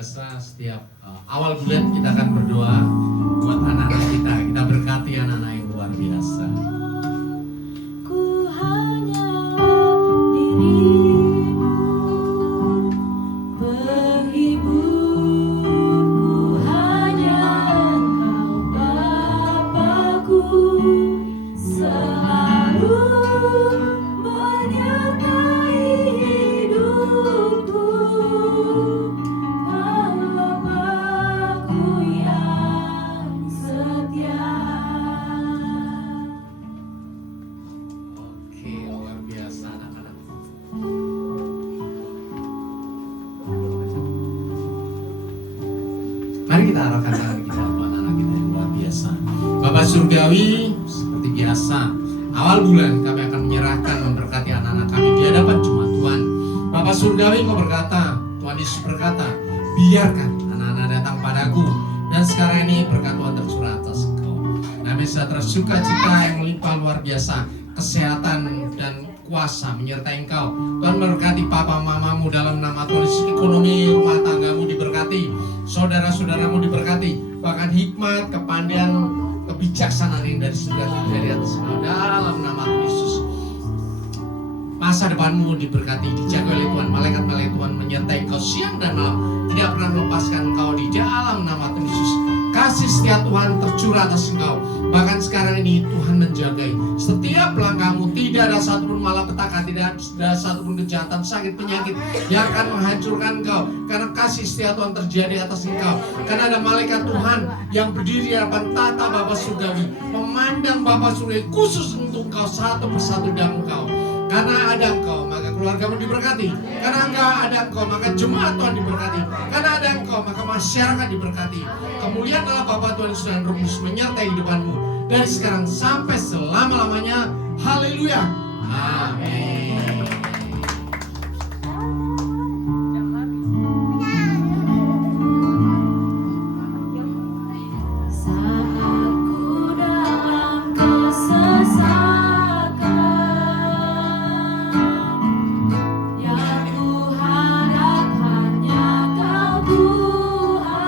biasa setiap awal bulan kita akan berdoa buat anak-anak kita. Kita berkati anak-anak yang luar biasa. Ku hanya dirimu, penghibur, ku hanya Engkau Bapa-Ku, selalu menyertai hidupku. Kau Bapa-Ku yang setia. Oke, luar biasa anak-anak. Mari kita arahkan tangan kita buat anak kita yang luar biasa. Bapak Surgawi, seperti biasa, awal bulan kami akan menyerahkan memberkati anak-anak kami di hadapan Jemaat Tuhan. Bapak Surgawi, Engkau berkata, Tuhan Yesus berkata, biarkan anak-anak datang padaku, dan sekarang ini berkat Tuhan tercurah atas engkau. Damai sejahtera, sukacita yang melimpah luar biasa, kesehatan dan kuasa menyertai engkau. Tuhan memberkati papa mamamu dalam nama Tuhan Yesus. Ekonomi rumah tanggamu diberkati, saudara-saudaramu diberkati, bahkan hikmat, kepandaian, kebijaksanaan ini dari surga dari atas engkau dalam nama Tuhan Yesus. Masa depanmu diberkati, dijaga oleh Tuhan. Malaikat-malaikat Tuhan menyertai engkau siang dan malam, tidak pernah melepaskan engkau di dalam nama Tuhan Yesus. Kasih setia Tuhan tercurah atas engkau. Bahkan sekarang ini Tuhan menjagai setiap langkahmu. Tidak ada satupun malapetaka, tidak ada satupun kejahatan, sakit, penyakit yang akan menghancurkan engkau. Karena kasih setia Tuhan terjadi atas engkau. Karena ada malaikat Tuhan yang berdiri di hadapan tata Bapa Surgawi, memandang Bapa Surgawi khusus untuk engkau satu persatu dalam engkau. Karena ada engkau, maka keluargamu diberkati. Karena enggak ada engkau, maka jemaat Tuhan diberkati. Karena ada engkau, maka masyarakat diberkati. Kemuliaan adalah Bapa Tuhan Yesus dan Roh Kudus menyertai hidupanmu dari sekarang sampai selama-lamanya. Haleluya. Amin. Saat ku dalam kesesakan, yang ku harap hanya Kau Tuhan.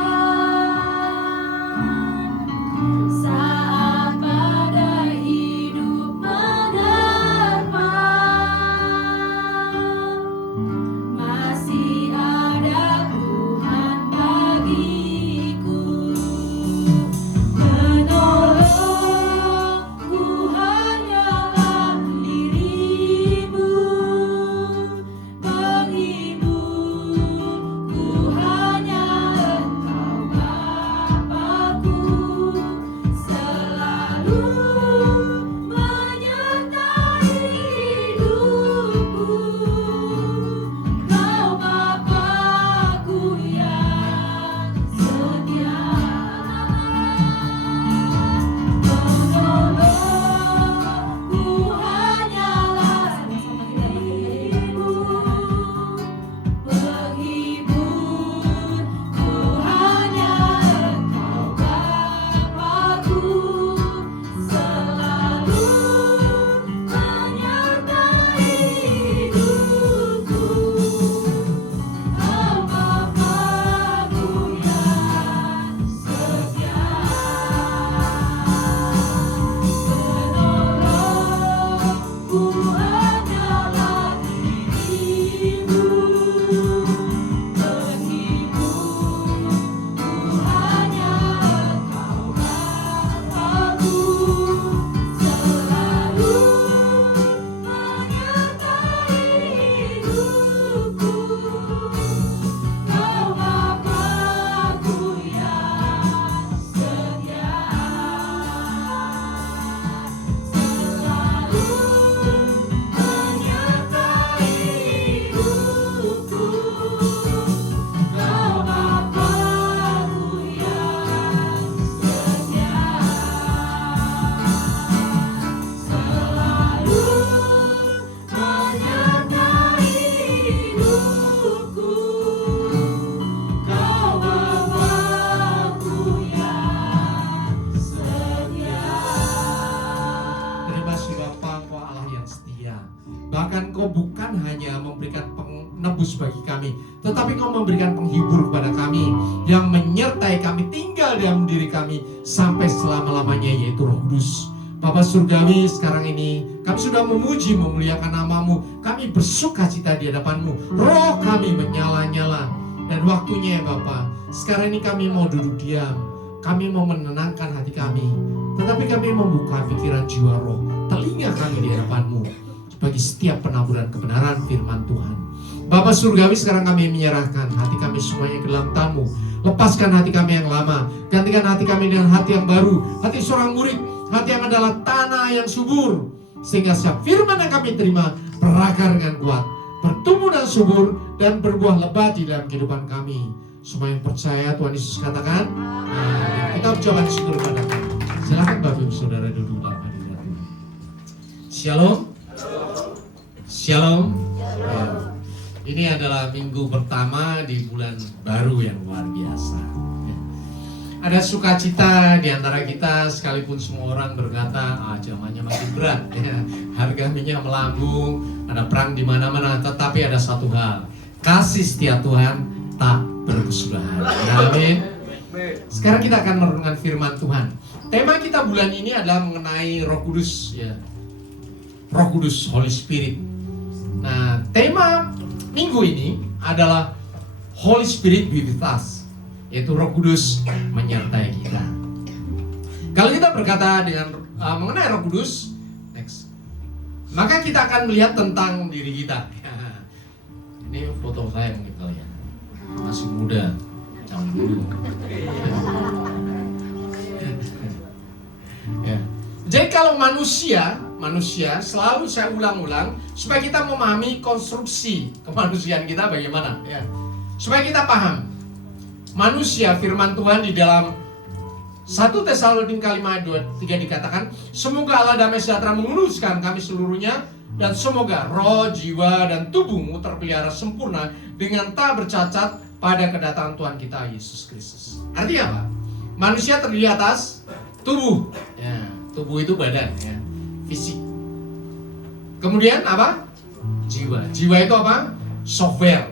Saat badai hidup menerpa, masih ada Tuhan bagiku. Penolongku hanyalah dirimu, penghiburku hanya Engkau Bapa-Ku, selalu menyertai hidupku. Kau Bapa-Ku yang setia. Penolongku hanyalah dirimu, penghiburku hanya Engkau Bapa-Ku, selalu menyertai hidupku. Kau Bapa-Ku yang setia. Penolongku hanyalah dirimu, penghiburku hanya Engkau Bapa-Ku, selalu menyertai hidupku. Kau Bapa-Ku yang setia, selalu menyertai hidupku. Kau Bapa-Ku yang setia, selalu menyertai hidupku. Kau Bapa-Ku yang setia. Terima kasih Bapa, Engkau Allah yang setia. Bahkan Kau bukan hanya memberikan penebus bagi kami, tetapi Engkau memberikan penghibur kepada kami yang menyertai kami, tinggal dalam diri kami sampai selama-lamanya, yaitu Roh Kudus. Bapa Surgawi, sekarang ini kami sudah memuji, memuliakan nama-Mu, kami bersuka cita di hadapan-Mu, roh kami menyala-nyala. Dan waktunya ya Bapa, sekarang ini kami mau duduk diam, kami mau menenangkan hati kami, tetapi kami membuka pikiran, jiwa, roh, telinga kami di hadapan-Mu bagi setiap penaburan kebenaran firman Tuhan. Bapa Surgawi, sekarang kami menyerahkan hati kami semuanya ke dalam tangan-Mu. Lepaskan hati kami yang lama, gantikan hati kami dengan hati yang baru, hati seorang murid, hati yang adalah tanah yang subur, sehingga setiap firman yang kami terima berakar dengan kuat, bertumbuh dan subur, dan berbuah lebat di dalam kehidupan kami. Semua yang percaya Tuhan Yesus katakan amin. Kita ucapkan syukur kepada Tuhan. Silakan Bapak Ibu Saudara duduk dalam hadirat Tuhan. Shalom. Shalom. Ini adalah minggu pertama di bulan baru yang luar biasa. Ada sukacita di antara kita, sekalipun semua orang berkata, zamannya makin berat, harga minyak melambung, ada perang di mana-mana. Tetapi ada satu hal, kasih setia Tuhan tak berkesudahan. Amin. Sekarang kita akan merenungkan firman Tuhan. Tema kita bulan ini adalah mengenai Roh Kudus, ya. Roh Kudus, Holy Spirit. Nah, tema minggu ini adalah Holy Spirit be with us, yaitu Roh Kudus menyertai kita. Kalau kita berkata mengenai Roh Kudus, next, maka kita akan melihat tentang diri kita. Ini foto saya mungkin kalian masih muda, jangan dulu. Ya. Jadi kalau manusia selalu saya ulang-ulang supaya kita memahami konstruksi kemanusiaan kita bagaimana, ya. Supaya kita paham. Manusia, firman Tuhan di dalam 1 Tesalonika 5:23 dikatakan, semoga Allah damai sejahtera menguruskan kami seluruhnya, dan semoga roh, jiwa, dan tubuhmu terpelihara sempurna dengan tak bercacat pada kedatangan Tuhan kita Yesus Kristus. Artinya apa? Manusia terdiri atas tubuh, ya, tubuh itu badan, ya, fisik. Kemudian apa? Jiwa. Jiwa itu apa? Software.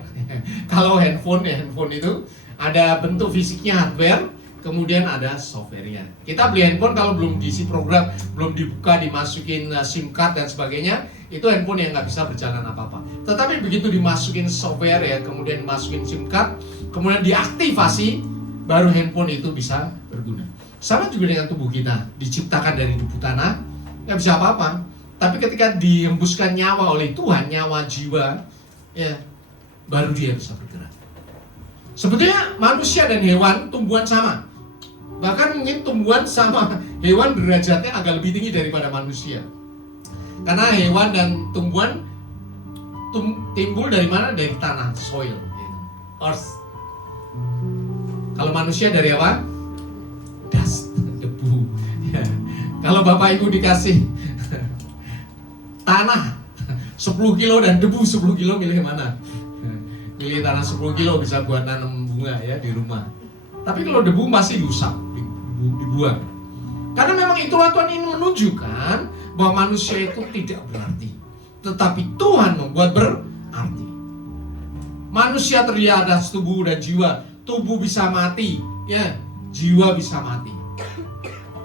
Kalau handphone, ya, handphone itu ada bentuk fisiknya hardware, kemudian ada softwarenya. Kita beli handphone kalau belum diisi program, belum dibuka, dimasukin SIM card dan sebagainya, itu handphone yang nggak bisa berjalan apa-apa. Tetapi begitu dimasukin software, ya, kemudian dimasukin SIM card, kemudian diaktifasi, baru handphone itu bisa berguna. Sama juga dengan tubuh kita, diciptakan dari debu tanah, nggak bisa apa-apa. Tapi ketika dihembuskan nyawa oleh Tuhan, nyawa jiwa, ya, baru dia bisa bergerak. Sebetulnya manusia dan hewan tumbuhan sama. Bahkan mungkin tumbuhan sama hewan derajatnya agak lebih tinggi daripada manusia. Karena hewan dan tumbuhan timbul dari mana? Dari tanah, soil, earth. Kalau manusia dari apa? Dust, debu. Ya. Kalau Bapak Ibu dikasih tanah 10 kilo dan debu 10 kilo, milih mana? Milih tanah 10 kilo bisa buat nanam bunga, ya, di rumah. Tapi kalau debu masih rusak, dibuang. Karena memang itulah Tuhan ini menunjukkan bahwa manusia itu tidak berarti, tetapi Tuhan membuat berarti. Manusia terdiri atas tubuh dan jiwa. Tubuh bisa mati, ya, jiwa bisa mati.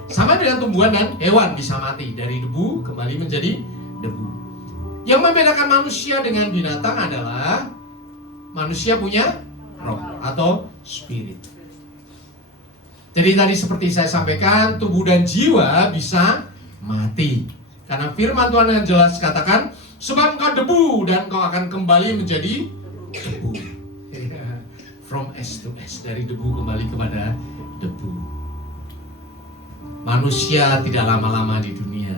Sama dengan tumbuhan dan hewan bisa mati, dari debu kembali menjadi debu. Yang membedakan manusia dengan binatang adalah manusia punya roh atau spirit. Jadi tadi seperti saya sampaikan, tubuh dan jiwa bisa mati. Karena firman Tuhan yang jelas katakan, sebab engkau debu dan engkau akan kembali menjadi debu. From ash to ash, dari debu kembali kepada debu. Manusia tidak lama-lama di dunia.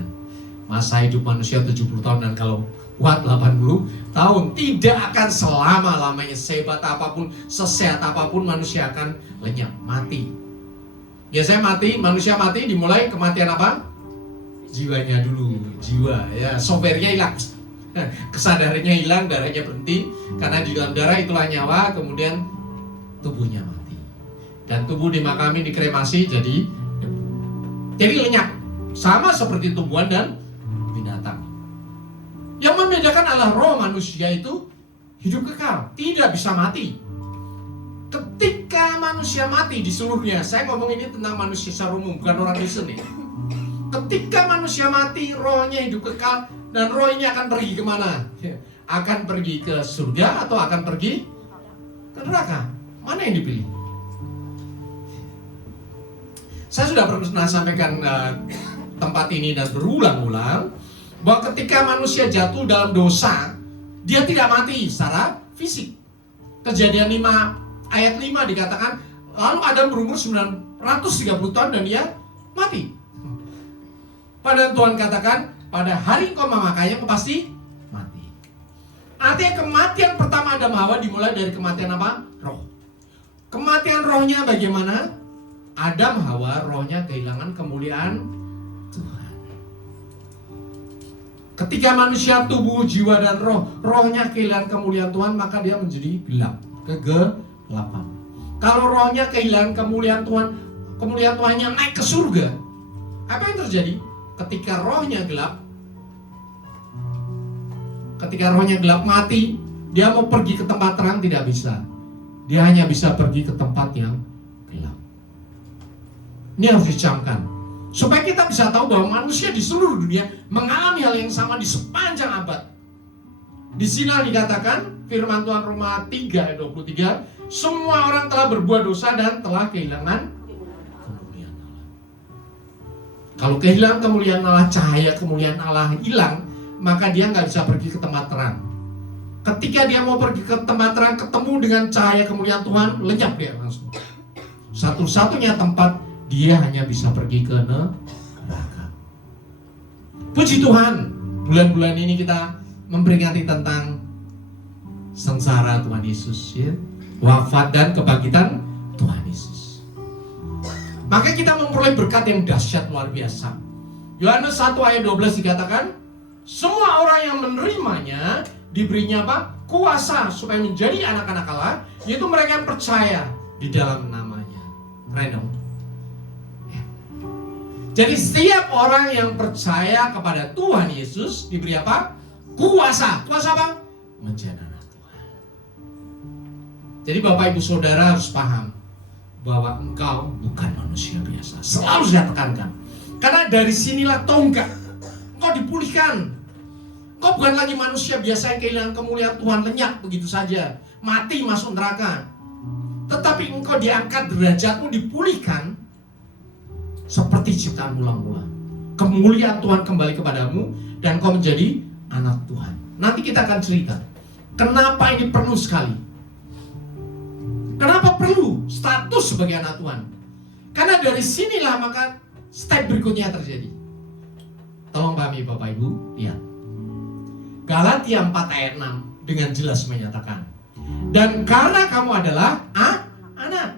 Masa hidup manusia 70 tahun, dan kalau kuat 80 tahun. Tidak akan selama-lamanya. Sehebat apapun, sesehat apapun, manusia akan lenyap, mati. Biasanya manusia mati dimulai kematian apa? Jiwanya dulu, jiwa, ya, softwarenya hilang, kesadarannya hilang, darahnya berhenti. Karena di dalam darah itulah nyawa, kemudian tubuhnya mati. Dan tubuh dimakami, dikremasi jadi debu. Jadi lenyap, sama seperti tumbuhan dan binatang. Yang membedakan adalah roh manusia itu hidup kekal, tidak bisa mati. Ketika manusia mati di seluruhnya, saya ngomong ini tentang manusia secara umum, bukan orang Kristen ya. Ketika manusia mati, rohnya hidup kekal, dan roh ini akan pergi kemana? Akan pergi ke surga atau akan pergi ke neraka? Mana yang dipilih? Saya sudah pernah sampaikan tempat ini dan berulang-ulang bahwa ketika manusia jatuh dalam dosa, dia tidak mati secara fisik. Kejadian 5 ayat 5 dikatakan, lalu Adam berumur 930 tahun dan dia mati. Pada Tuhan katakan, pada hari kau memakainya kau pasti mati. Artinya kematian pertama Adam Hawa dimulai dari kematian apa? Roh. Kematian rohnya bagaimana? Adam Hawa rohnya kehilangan kemuliaan Tuhan. Ketika manusia tubuh, jiwa dan rohnya kehilangan kemuliaan Tuhan, maka dia menjadi gelap, kegelapan. Kalau rohnya kehilangan kemuliaan Tuhannya naik ke surga, apa yang terjadi? Ketika rohnya gelap mati, dia mau pergi ke tempat terang tidak bisa. Dia hanya bisa pergi ke tempat yang gelap. Ini harus dicamkan, supaya kita bisa tahu bahwa manusia di seluruh dunia mengalami hal yang sama di sepanjang abad. Di sini dikatakan, firman Tuhan Roma 3 ayat 23, semua orang telah berbuat dosa dan telah kehilangan kemuliaan Allah. Kalau kehilangan kemuliaan Allah, cahaya kemuliaan Allah hilang, maka dia nggak bisa pergi ke tempat terang. Ketika dia mau pergi ke tempat terang, ketemu dengan cahaya kemuliaan Tuhan, lenyap dia langsung. Satu-satunya tempat dia hanya bisa pergi ke neraka. Puji Tuhan, bulan-bulan ini kita memperingati tentang sengsara Tuhan Yesus, ya, wafat dan kebangkitan Tuhan Yesus. Maka kita memperoleh berkat yang dahsyat luar biasa. Yohanes 1 ayat 12 dikatakan, semua orang yang menerimanya diberinya apa? Kuasa supaya menjadi anak-anak Allah, yaitu mereka yang percaya di dalam namanya. Keren dong. Jadi setiap orang yang percaya kepada Tuhan Yesus diberi apa? Kuasa. Kuasa apa? Menjadi anak Tuhan. Jadi Bapak Ibu Saudara harus paham bahwa engkau bukan manusia biasa. Selalu saya tekankan. Karena dari sinilah tonggak engkau dipulihkan. Engkau bukan lagi manusia biasa yang kehilangan kemuliaan Tuhan, lenyap begitu saja, mati masuk neraka. Tetapi engkau diangkat, derajatmu dipulihkan seperti ciptaan mula-mula. Kemuliaan Tuhan kembali kepadamu dan kau menjadi anak Tuhan. Nanti kita akan cerita kenapa ini perlu sekali. Kenapa perlu status sebagai anak Tuhan? Karena dari sinilah maka step berikutnya terjadi. Tolong pahami Bapak Ibu, lihat. Galatia 4 ayat 6 dengan jelas menyatakan, dan karena kamu adalah anak,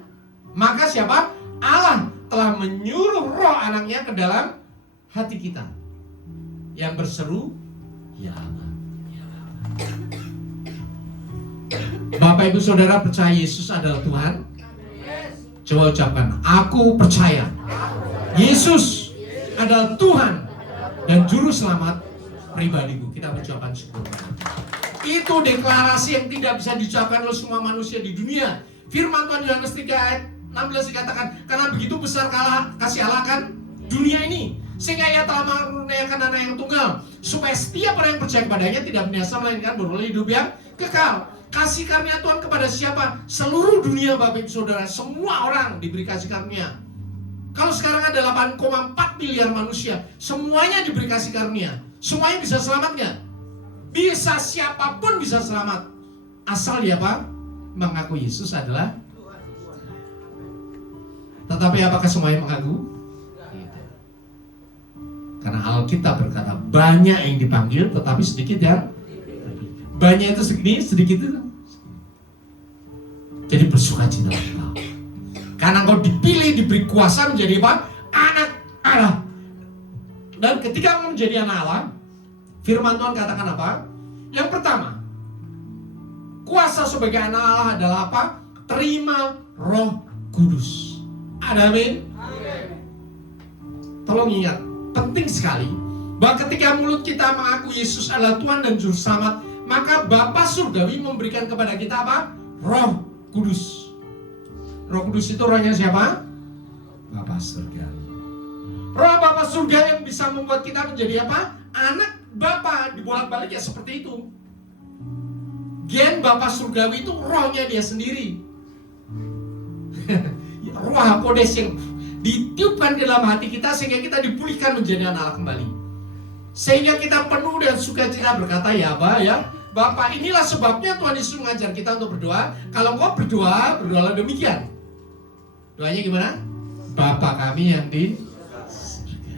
maka siapa? Allah telah menyuruh roh anaknya ke dalam hati kita yang berseru, ya Allah. Bapak Ibu Saudara percaya Yesus adalah Tuhan? Coba ucapkan, aku percaya Yesus adalah Tuhan dan Juru Selamat pribadiku. Kita mengucapkan syukur. Itu deklarasi yang tidak bisa diucapkan oleh semua manusia di dunia. Firman Tuhan Yohanes 3 ayat 16 dikatakan, karena begitu besar kasih Allah kan dunia ini, sehingga ia telah mengaruniakan anak yang tunggal, supaya setiap orang yang percaya kepadanya tidak binasa melainkan beroleh hidup yang kekal. Kasih karunia Tuhan kepada siapa? Seluruh dunia Bapak Ibu Saudara, semua orang diberi kasih karunia. Kalau sekarang ada 8,4 miliar manusia, semuanya diberi kasih karunia. Semuanya bisa selamat nggak? Bisa, siapapun bisa selamat. Asal dia apa? Mengaku Yesus adalah. Tetapi apakah semuanya mengaku? Tidak. Karena Alkitab berkata banyak yang dipanggil, tetapi sedikit yang. Banyak itu segini, sedikit itu. Jadi bersukacita engkau. Karena engkau dipilih, diberi kuasa menjadi apa? Anak Allah. Dan ketika engkau menjadi anak Allah, firman Tuhan katakan apa? Yang pertama, kuasa sebagai anak Allah adalah apa? Terima Roh Kudus. Ada amin? Tolong ingat, penting sekali bahwa ketika mulut kita mengaku Yesus adalah Tuhan dan Juru Selamat, Maka Bapa Surgawi memberikan kepada kita apa? Roh Kudus. Roh Kudus itu rohnya siapa? Bapa Surgawi. Roh Bapa Surga yang bisa membuat kita menjadi apa? Anak Bapa. Dibolak-balik ya seperti itu. Gen Bapa Surgawi itu rohnya dia sendiri. Ruah Hakodes yang ditiupkan ke dalam hati kita sehingga kita dipulihkan menjadi anak Allah kembali. Sehingga kita penuh dengan sukacita berkata, ya Aba, ya Bapak, inilah sebabnya Tuhan Yesus mengajar kita untuk berdoa. Kalau kau berdoa, berdoalah demikian. Doanya gimana? Bapa kami yang di surga.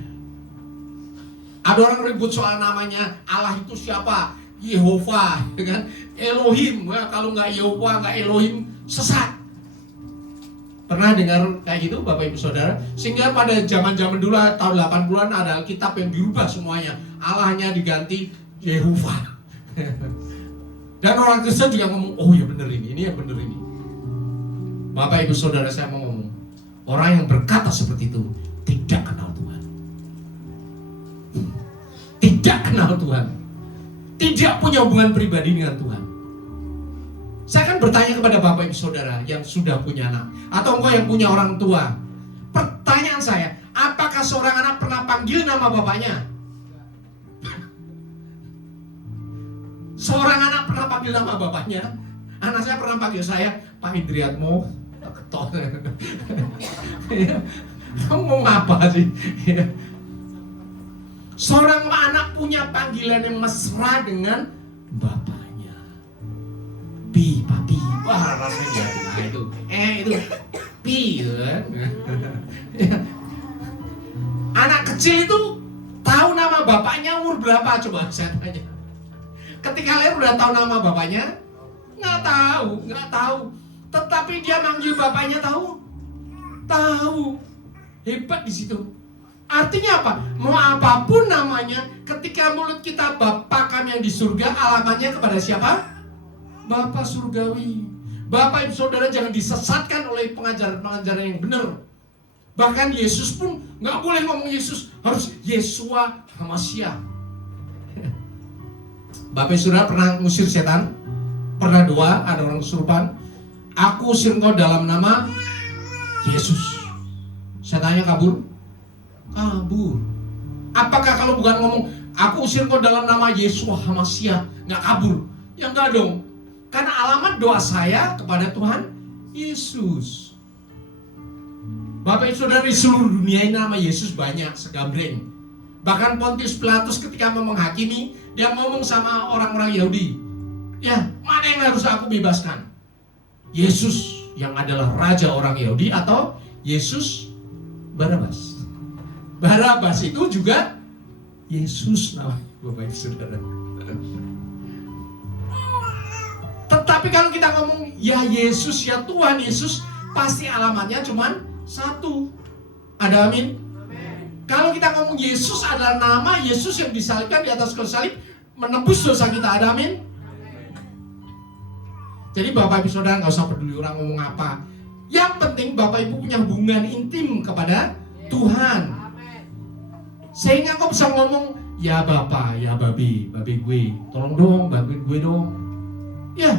Ada orang ribut soal namanya. Allah itu siapa? Yehova, kan? Elohim. Ya, kalau nggak Yehova, nggak Elohim, sesat. Pernah dengar kayak gitu Bapak Ibu Saudara? Sehingga pada zaman-zaman dulu tahun 80-an ada Alkitab yang dirubah semuanya. Allahnya diganti Yehova. Dan orang Kristen juga ngomong, oh ya bener ini yang bener ini. Bapak Ibu Saudara, saya mau ngomong, orang yang berkata seperti itu tidak kenal Tuhan. Tidak kenal Tuhan. Tidak punya hubungan pribadi dengan Tuhan. Saya akan bertanya kepada Bapak Ibu Saudara yang sudah punya anak, atau engkau yang punya orang tua. Pertanyaan saya, apakah seorang anak pernah panggil nama bapaknya? Seorang anak pernah panggil nama bapaknya? Anak saya pernah panggil saya, Pak Indriatmo. Ketok. Kamu mau ngapa sih? Seorang anak punya panggilan yang mesra dengan bapaknya. Pi, papi, wah rasanya nah itu, itu, pi, gitu kan. Anak kecil itu tahu nama bapaknya umur berapa coba saya tanya. Ketika lahir udah tahu nama bapaknya? Nggak tahu. Tetapi dia manggil bapaknya tahu? Tahu. Hebat di situ. Artinya apa? Mau apapun namanya, ketika mulut kita Bapa kami yang di surga, alamatnya kepada siapa? Bapa Surgawi. Bapak Ibu Saudara jangan disesatkan oleh pengajaran-pengajaran yang benar. Bahkan Yesus pun nggak boleh ngomong Yesus, harus Yesua Hamasyah. Bapak Ibu Saudara pernah ngusir setan? Pernah doa, ada orang kesurupan, aku usir engkau dalam nama Yesus. Setannya kabur? Kabur. Apakah kalau bukan ngomong aku usir engkau dalam nama Yesua Hamasyah, nggak kabur? Ya enggak dong. Karena alamat doa saya kepada Tuhan Yesus. Bapak Ibu Saudara, di seluruh dunia ini nama Yesus banyak, segambreng. Bahkan Pontius Pilatus ketika mau menghakimi, dia ngomong sama orang-orang Yahudi, ya mana yang harus aku bebaskan? Yesus yang adalah raja orang Yahudi atau Yesus Barabas? Barabas itu juga Yesus namanya, Bapak Ibu Saudara. Tetapi kalau kita ngomong ya Yesus, ya Tuhan Yesus, pasti alamatnya cuman satu. Ada amin? Kalau kita ngomong Yesus adalah nama Yesus yang disalibkan di atas kayu salib, menebus dosa kita. Ada amin? Jadi Bapak Ibu Saudara nggak usah peduli orang ngomong apa. Yang penting Bapak Ibu punya hubungan intim kepada Tuhan. Sehingga kau bisa ngomong, ya Bapak, ya Babi gue, tolong dong, bantuin gue dong. Ya,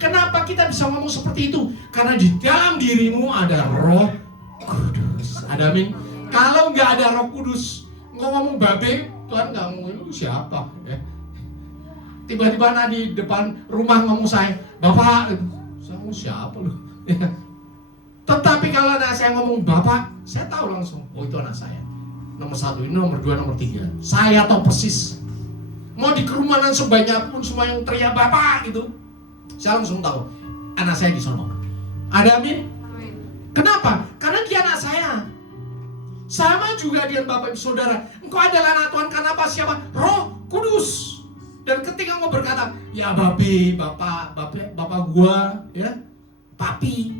kenapa kita bisa ngomong seperti itu? Karena di dalam dirimu ada Roh Kudus. Ada amin? Kalau nggak ada Roh Kudus, ngomong babe, Tuhan nggak ngomong itu siapa? Ya. Tiba-tiba di depan rumah ngomong saya, Bapak, saya ngomong siapa lu? Ya. Tetapi kalau anak saya ngomong Bapak, saya tahu langsung, oh itu anak saya. Nomor 1 ini, nomor 2, nomor 3. Saya tahu persis. Mau di kerumunan sebanyak pun semua yang teriak Bapak gitu, saya langsung tahu anak saya di sana. Ada amin? Kenapa? Karena dia anak saya. Sama juga dengan Bapak Ibu Saudara. Engkau adalah anak Tuhan karena apa? Siapa? Roh Kudus. Dan ketika engkau berkata, ya Babe, Bapak gua, ya Papi,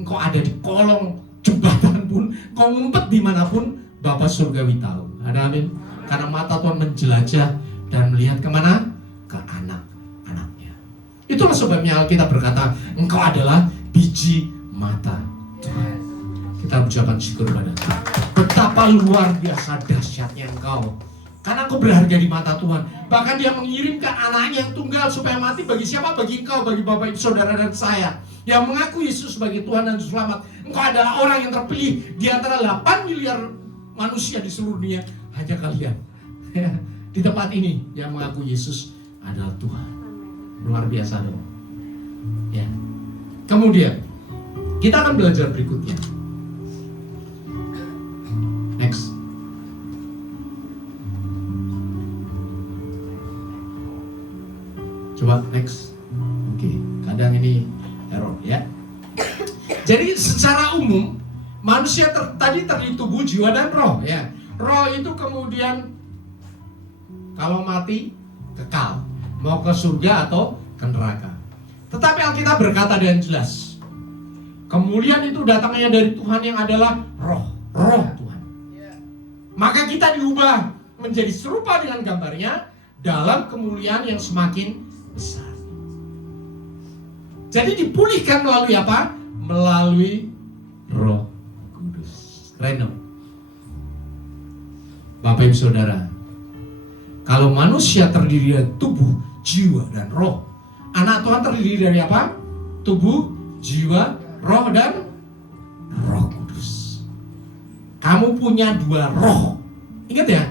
engkau ada di kolong jembatan pun, kau ngumpet dimanapun, Bapak Surgawi tahu. Ada amin? Karena mata Tuhan menjelajah dan melihat kemana? Ke anak-anaknya. Itulah sebabnya Alkitab berkata, engkau adalah biji mata Tuhan. Kita ucapkan syukur pada Tuhan. Betapa luar biasa dahsyatnya engkau Karena engkau berharga di mata Tuhan. Bahkan dia mengirimkan anaknya yang tunggal supaya mati bagi siapa? Bagi engkau, bagi bapak ibu saudara dan saya yang mengaku Yesus sebagai Tuhan dan Juru Selamat. Engkau adalah orang yang terpilih di antara 8 miliar manusia di seluruh dunia. Hanya kalian di tempat ini yang mengaku Yesus adalah Tuhan. Luar biasa dong. Ya. Kemudian kita akan belajar berikutnya. Next. Coba next. Oke, kadang ini error ya. Jadi secara umum manusia tadi terdiri tubuh, jiwa dan roh ya. Roh itu kemudian kalau mati kekal, mau ke surga atau ke neraka. Tetapi Alkitab berkata dengan jelas, kemuliaan itu datangnya dari Tuhan yang adalah roh Tuhan. Maka kita diubah menjadi serupa dengan gambarnya dalam kemuliaan yang semakin besar. Jadi dipulihkan melalui apa? Melalui Roh Kudus. Keren dong. Bapak ibu saudara, kalau manusia terdiri dari tubuh, jiwa, dan roh, anak Tuhan terdiri dari apa? Tubuh, jiwa, roh, dan Roh Kudus. Kamu punya 2 roh. Ingat ya,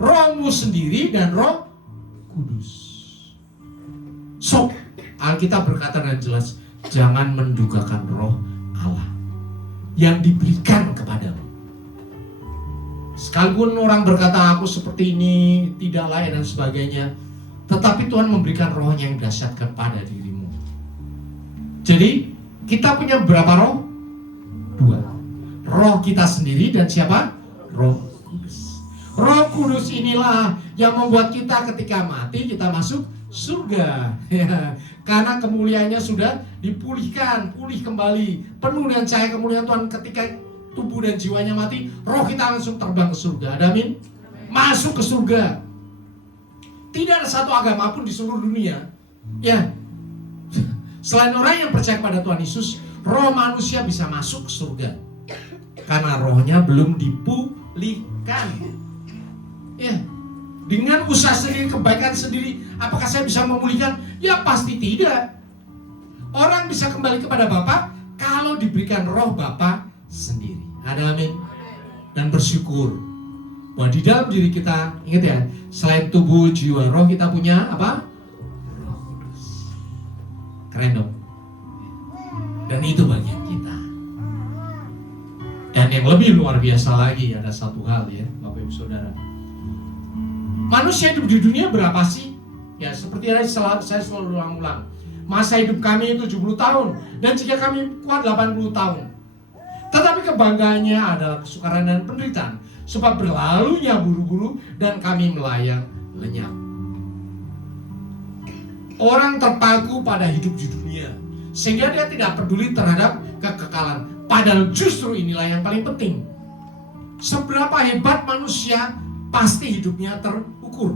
rohmu sendiri dan Roh Kudus. So, Alkitab berkata dengan jelas, jangan mendugakan roh Allah yang diberikan kepadamu. Sekalipun orang berkata aku seperti ini, tidak layak dan sebagainya, tetapi Tuhan memberikan rohnya yang dahsyat kepada dirimu. Jadi kita punya berapa roh? 2. Roh kita sendiri dan siapa? Roh Kudus. Roh Kudus inilah yang membuat kita ketika mati kita masuk surga ya. Karena kemuliaannya sudah dipulihkan, pulih kembali, penuh dengan cahaya kemuliaan Tuhan. Ketika tubuh dan jiwanya mati, roh kita langsung terbang ke surga. Amin. Masuk ke surga. Tidak ada satu agama pun di seluruh dunia ya, selain orang yang percaya pada Tuhan Yesus, roh manusia bisa masuk ke surga karena rohnya belum dipulihkan ya. Dengan usaha sendiri, kebaikan sendiri, apakah saya bisa memulihkan? Ya pasti tidak. Orang bisa kembali kepada Bapa kalau diberikan roh Bapa sendiri. Ada amin. Dan bersyukur bahwa di dalam diri kita, ingat ya, selain tubuh, jiwa, roh, kita punya apa? Roh Kudus. Keren dong. Dan itu bagian kita. Dan yang lebih luar biasa lagi, ada satu hal ya, Bapak Ibu Saudara. Manusia hidup di dunia berapa sih? Ya seperti saya selalu ulang-ulang. Masa hidup kami 70 tahun. Dan jika kami kuat 80 tahun. Tetapi kebanggaannya adalah kesukaran dan penderitaan. Sebab berlalunya buru-buru dan kami melayang lenyap. Orang terpaku pada hidup di dunia. Sehingga dia tidak peduli terhadap kekekalan. Padahal justru inilah yang paling penting. Seberapa hebat manusia, pasti hidupnya terukur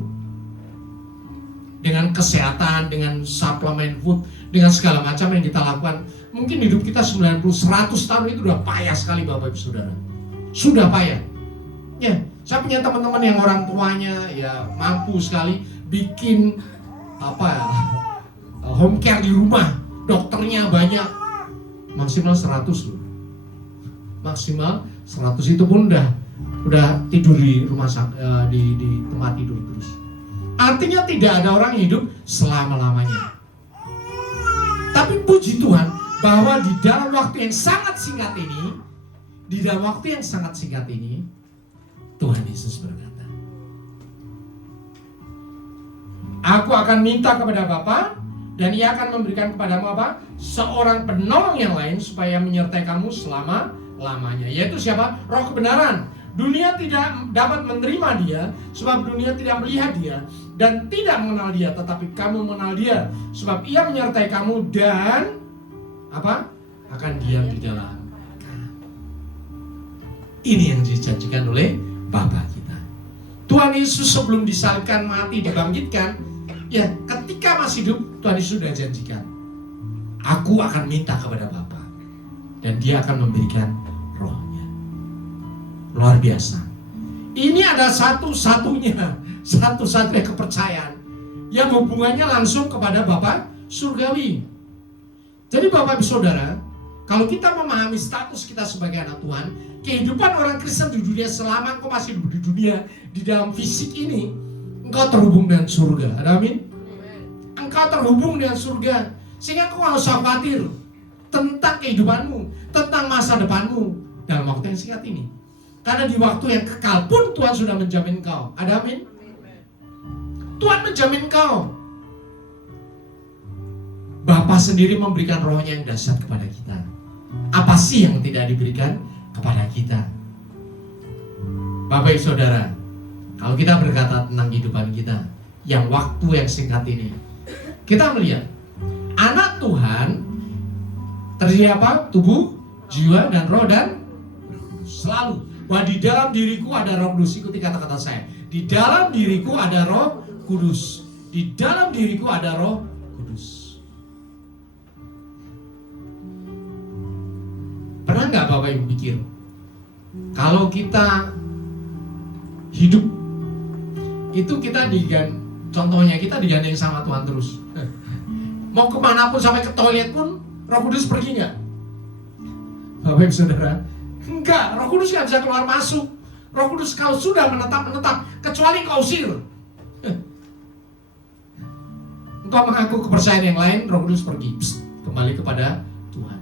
dengan kesehatan, dengan suplemen food, dengan segala macam yang kita lakukan. Mungkin hidup kita 90, 100 tahun itu udah payah sekali Bapak Ibu Saudara. Sudah payah ya. Saya punya teman-teman yang orang tuanya ya mampu sekali bikin home care di rumah, dokternya banyak, maksimal 100 loh. Maksimal 100 itu pun udah tidur di rumah di tempat tidur terus. Artinya tidak ada orang yang hidup selama-lamanya. Tapi puji Tuhan bahwa di dalam waktu yang sangat singkat ini, Tuhan Yesus berkata, aku akan minta kepada Bapa dan Ia akan memberikan kepadamu apa? Seorang penolong yang lain supaya menyertai kamu selama-lamanya. Yaitu siapa? Roh kebenaran. Dunia tidak dapat menerima dia, sebab dunia tidak melihat dia dan tidak mengenal dia, tetapi kamu mengenal dia, sebab ia menyertai kamu dan akan diam di dalam kamu. Ini yang dijanjikan oleh Bapa kita. Tuhan Yesus sebelum disalibkan, mati, dibangkitkan, ya ketika masih hidup, Tuhan Yesus sudah janjikan, aku akan minta kepada Bapa dan Dia akan memberikan rohnya. Luar biasa. Ini ada satu-satunya kepercayaan yang hubungannya langsung kepada Bapa surgawi. Jadi Bapak Ibu Saudara, kalau kita memahami status kita sebagai anak Tuhan, kehidupan orang Kristen di dunia selama engkau masih hidup di dunia, di dalam fisik ini, engkau terhubung dengan surga. Ada amin? Engkau terhubung dengan surga, sehingga engkau harus khawatir tentang kehidupanmu, tentang masa depanmu dalam waktu yang singkat ini. Karena di waktu yang kekal pun Tuhan sudah menjamin engkau. Ada amin? Tuhan menjamin engkau. Bapa sendiri memberikan rohnya yang dahsyat kepada kita. Apa sih yang tidak diberikan kepada kita? Bapak Ibu Saudara, kalau kita berkata tentang kehidupan kita yang waktu yang singkat ini, kita melihat anak Tuhan terdiri apa? Tubuh, jiwa, dan roh, dan selalu. Wah, di dalam diriku ada Roh Kudus. Ikuti kata-kata saya. Di dalam diriku ada Roh Kudus. Di dalam diriku ada Roh Kudus. Pernah nggak Bapak Ibu pikir, kalau kita hidup itu kita contohnya kita digandeng sama Tuhan terus. Mau kemanapun, sampai ke toilet pun Roh Kudus pergi nggak? Bapak Ibu Saudara, enggak. Roh Kudus nggak bisa keluar masuk. Roh Kudus kalau sudah menetap, kecuali kau usir. Engkau mengaku kepercayaan yang lain, Roh Kudus pergi. Kembali kepada Tuhan.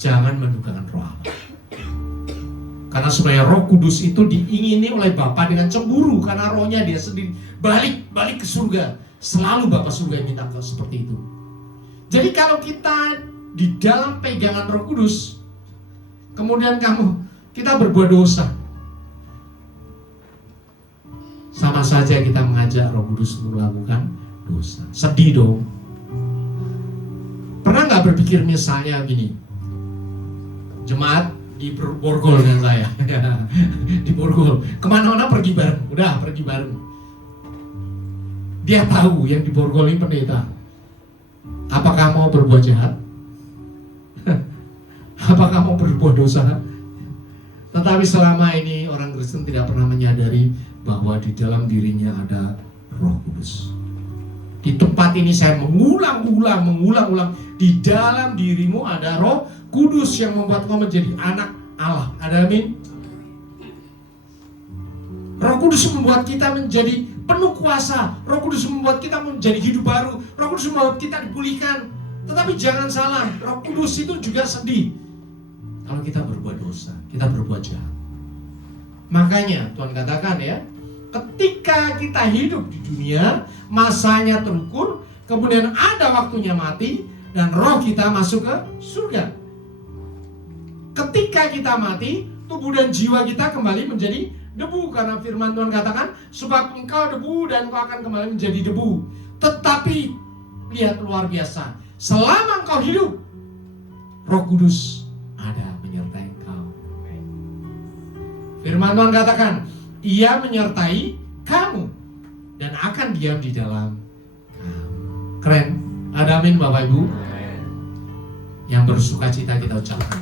Jangan mendukakan roh Allah. Karena sebenarnya Roh Kudus itu diingini oleh Bapa dengan cemburu, karena rohnya dia sendiri balik ke surga. Selalu Bapa surga yang minta seperti itu. Jadi kalau kita di dalam pegangan Roh Kudus, kemudian kita berbuat dosa, sama saja kita mengajak Roh Kudus untuk melakukan dosa. Sedih dong. Pernah nggak berpikir misalnya gini, jemaat di Borgol dengan saya, di Borgol, kemana-mana pergi bareng, Dia tahu yang di Borgol ini pendeta. Apakah mau berbuat jahat? Apakah mau berbuat dosa? Tetapi selama ini orang Kristen tidak pernah menyadari bahwa di dalam dirinya ada Roh Kudus. Di tempat ini saya mengulang-ulang, di dalam dirimu ada Roh Kudus yang membuat kau menjadi anak Allah. Ada amin? Roh Kudus membuat kita menjadi penuh kuasa. Roh Kudus membuat kita menjadi hidup baru. Roh Kudus membuat kita dipulihkan. Tetapi jangan salah, Roh Kudus itu juga sedih kalau kita berbuat dosa, kita berbuat jahat. Makanya Tuhan katakan ya, ketika kita hidup di dunia, masanya terukur, kemudian ada waktunya mati, dan roh kita masuk ke surga. Ketika kita mati, tubuh dan jiwa kita kembali menjadi debu, karena firman Tuhan katakan, sebab engkau debu dan engkau akan kembali menjadi debu. Tetapi lihat luar biasa, selama engkau hidup, Roh Kudus ada menyertai engkau. Firman Tuhan katakan, Ia menyertai kamu dan akan diam di dalam kamu. Keren. Ada amin Bapak Ibu? Yang bersuka cita kita ucapkan.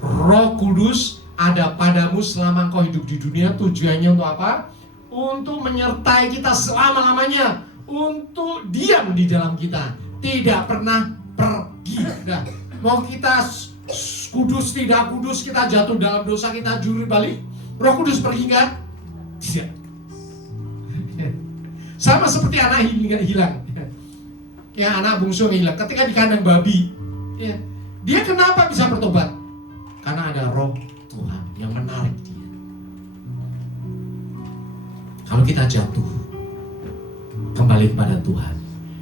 Roh Kudus ada padamu selama engkau hidup di dunia. Tujuannya untuk apa? Untuk menyertai kita selama-lamanya, untuk diam di dalam kita, tidak pernah pergi. Nah, mau kita kudus tidak kudus, kita jatuh dalam dosa, kita juri balik, Roh Kudus pergi nggak? Tidak. Sama seperti anak hilang. Ya, anak bungsu hilang ketika di kandang babi. Ya. Dia kenapa bisa bertobat? Karena ada Roh Tuhan yang menarik dia. Kalau kita jatuh, kembali kepada Tuhan.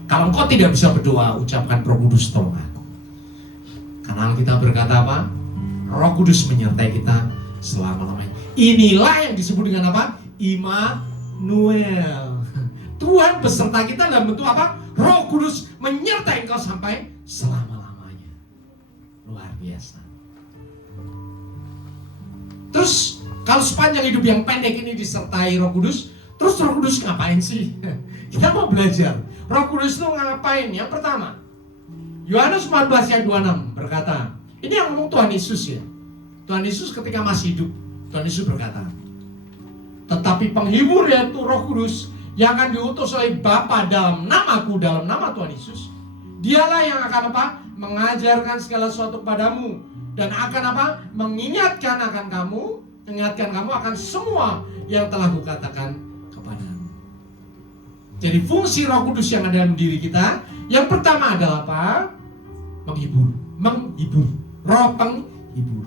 Kalau engkau tidak bisa berdoa, ucapkan Roh Kudus tolong aku. Karena kita berkata apa? Roh Kudus menyertai kita selama-lamanya. Inilah yang disebut dengan apa? Immanuel. Tuhan beserta kita dalam bentuk apa? Roh Kudus menyertai engkau sampai selama-lamanya. Luar biasa. Terus kalau sepanjang hidup yang pendek ini disertai Roh Kudus, terus Roh Kudus ngapain sih? Kita mau belajar. Roh Kudus itu ngapain? Yang pertama, Yohanes 14 ayat 26 berkata, ini yang ngomong Tuhan Yesus ya. Tuhan Yesus ketika masih hidup Tuhan Yesus berkata, tetapi penghibur yaitu Roh Kudus yang akan diutus oleh Bapa dalam namaku, dalam nama Tuhan Yesus, dialah yang akan apa? Mengajarkan segala sesuatu kepadamu dan akan apa? Mengingatkan kamu akan semua yang telah kukatakan kepadamu. Jadi fungsi Roh Kudus yang ada dalam diri kita, yang pertama adalah apa? Menghibur. Roh penghibur.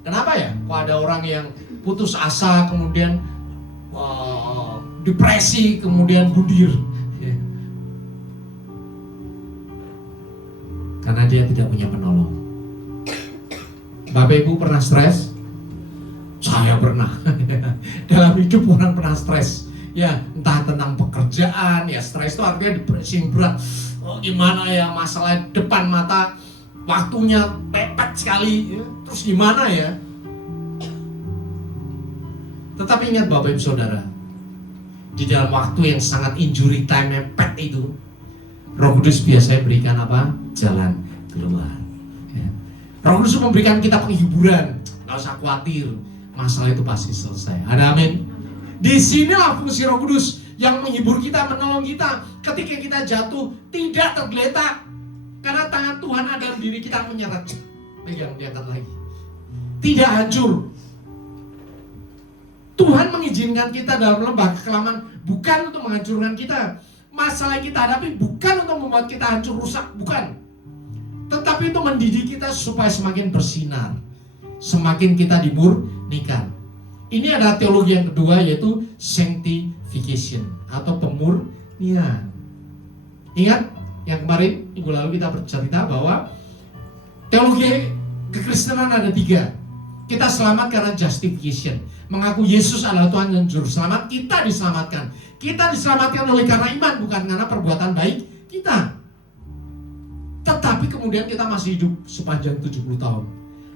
Kenapa ya? Kok ada orang yang putus asa, kemudian depresi, kemudian budir? Karena dia tidak punya penolong. Bapak Ibu pernah stres? Saya pernah. Dalam hidup orang pernah stres. Ya, entah tentang pekerjaan, ya stres itu artinya depresi yang berat. Oh, gimana ya masalah depan mata, waktunya pepet sekali. Terus gimana ya? Tetapi ingat Bapak Ibu Saudara, di dalam waktu yang sangat injury time mepet itu, Roh Kudus biasanya berikan apa? Jalan keluar. Ya. Roh Kudus memberikan kita penghiburan. Gak usah khawatir, masalah itu pasti selesai. Ada amin? Di sinilah fungsi Roh Kudus yang menghibur kita, menolong kita ketika kita jatuh, tidak tergeletak. Karena tangan Tuhan ada dalam diri kita menyeret. Pegang, diangkat lagi. Tidak hancur. Tuhan mengizinkan kita dalam lembah kekelaman bukan untuk menghancurkan kita. Masalah yang kita hadapi bukan untuk membuat kita hancur rusak, bukan. Tetapi itu mendidik kita supaya semakin bersinar, semakin kita dimurnikan. Ini adalah teologi yang kedua, yaitu sanctification atau pemurnian. Ingat yang kemarin minggu lalu kita bercerita bahwa teologi kekristenan ada 3. Kita selamat karena justification, mengaku Yesus adalah Tuhan dan Juru Selamat. Kita diselamatkan. Kita diselamatkan oleh karena iman, bukan karena perbuatan baik kita. Tetapi kemudian kita masih hidup sepanjang 70 tahun.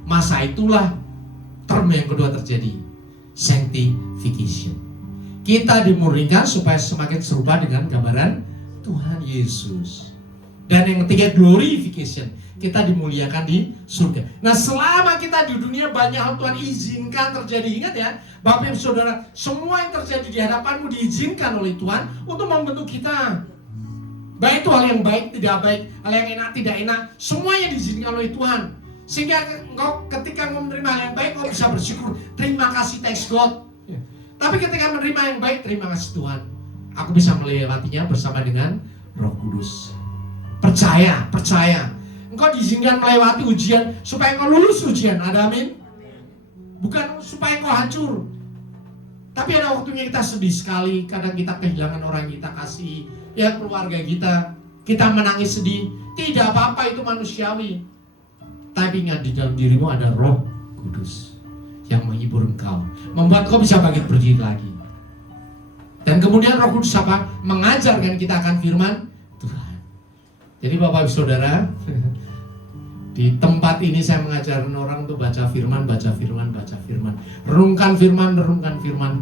Masa itulah term yang kedua terjadi, sanctification. Kita dimurnikan supaya semakin serupa dengan gambaran Tuhan Yesus. Dan yang ketiga, glorification. Kita dimuliakan di surga. Nah, selama kita di dunia banyak hal Tuhan izinkan terjadi. Ingat ya, Bapak Ibu Saudara, semua yang terjadi di hadapanmu diizinkan oleh Tuhan untuk membentuk kita. Baik itu hal yang baik, tidak baik, hal yang enak, tidak enak, semuanya diizinkan oleh Tuhan. Sehingga ketika menerima hal yang baik, kau bisa bersyukur, terima kasih, thanks God. Tapi ketika menerima yang baik, terima kasih Tuhan, aku bisa melewatinya bersama dengan Roh Kudus. Percaya. Engkau diizinkan melewati ujian supaya engkau lulus ujian. Ada amin? Bukan supaya engkau hancur. Tapi ada waktunya kita sedih sekali. Kadang kita kehilangan orang yang kita kasih, ya keluarga kita. Kita menangis sedih. Tidak apa-apa, itu manusiawi. Tapi ingat, di dalam dirimu ada Roh Kudus yang menghibur engkau, membuat kau bisa bangkit berdiri lagi. Dan kemudian Roh Kudus apa? Mengajarkan kita akan firman Tuhan. Jadi Bapak Ibu Saudara, di tempat ini saya mengajarkan orang untuk baca firman. Renungkan firman,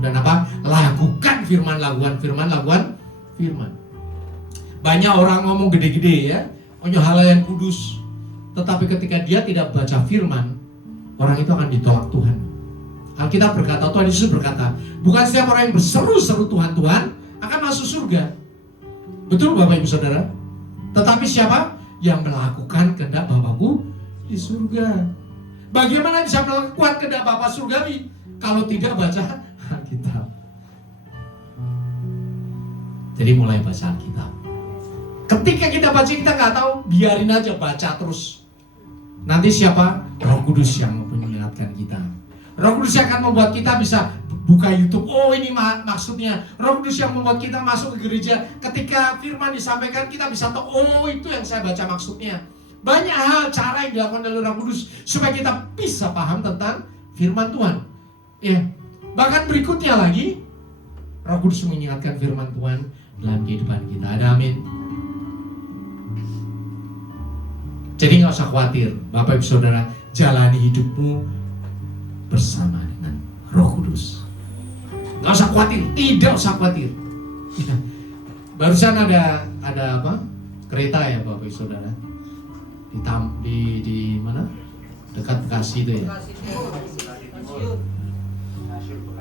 dan apa? Lakukan firman. Banyak orang ngomong gede-gede ya, punya hal yang kudus. Tetapi ketika dia tidak baca firman, orang itu akan ditolak Tuhan. Alkitab berkata, Tuhan Yesus berkata, bukan setiap orang yang berseru-seru Tuhan akan masuk surga. Betul Bapak Ibu Saudara? Tetapi siapa? Yang melakukan kehendak Bapakku di surga. Bagaimana bisa melakukan kehendak Bapa surgawi kalau tidak baca Alkitab? Jadi mulai baca Alkitab. Ketika kita baca, kita nggak tahu, biarin aja baca terus. Nanti siapa? Roh Kudus yang mengingatkan kita. Roh Kudus yang akan membuat kita bisa buka YouTube. Oh, ini maksudnya. Roh Kudus yang membuat kita masuk ke gereja. Ketika firman disampaikan, kita bisa tahu, oh itu yang saya baca maksudnya. Banyak hal, cara yang dilakukan oleh Roh Kudus supaya kita bisa paham tentang firman Tuhan. Ya. Bahkan berikutnya lagi, Roh Kudus mengingatkan firman Tuhan dalam kehidupan kita. Ada amin. Jadi nggak usah khawatir, Bapak Ibu Saudara, jalani hidupmu bersama dengan Roh Kudus. Nggak usah khawatir, tidak usah khawatir. Barusan ada apa? Kereta ya Bapak Ibu Saudara. Di mana? dekat Bekasi itu ya.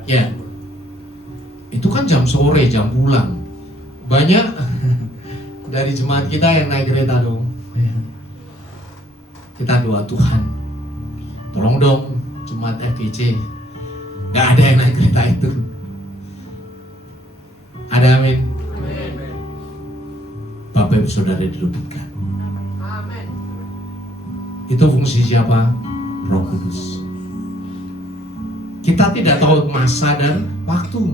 Ya, itu kan jam sore, jam pulang. Banyak dari jemaat kita yang naik kereta dong. Kita doa, Tuhan, tolong dong jemaat FGC, nggak ada yang naik kereta itu. Ada amin. Bapak Ibu Saudara diluputkan. Itu fungsi siapa? Roh Kudus. Kita tidak tahu masa dan waktu,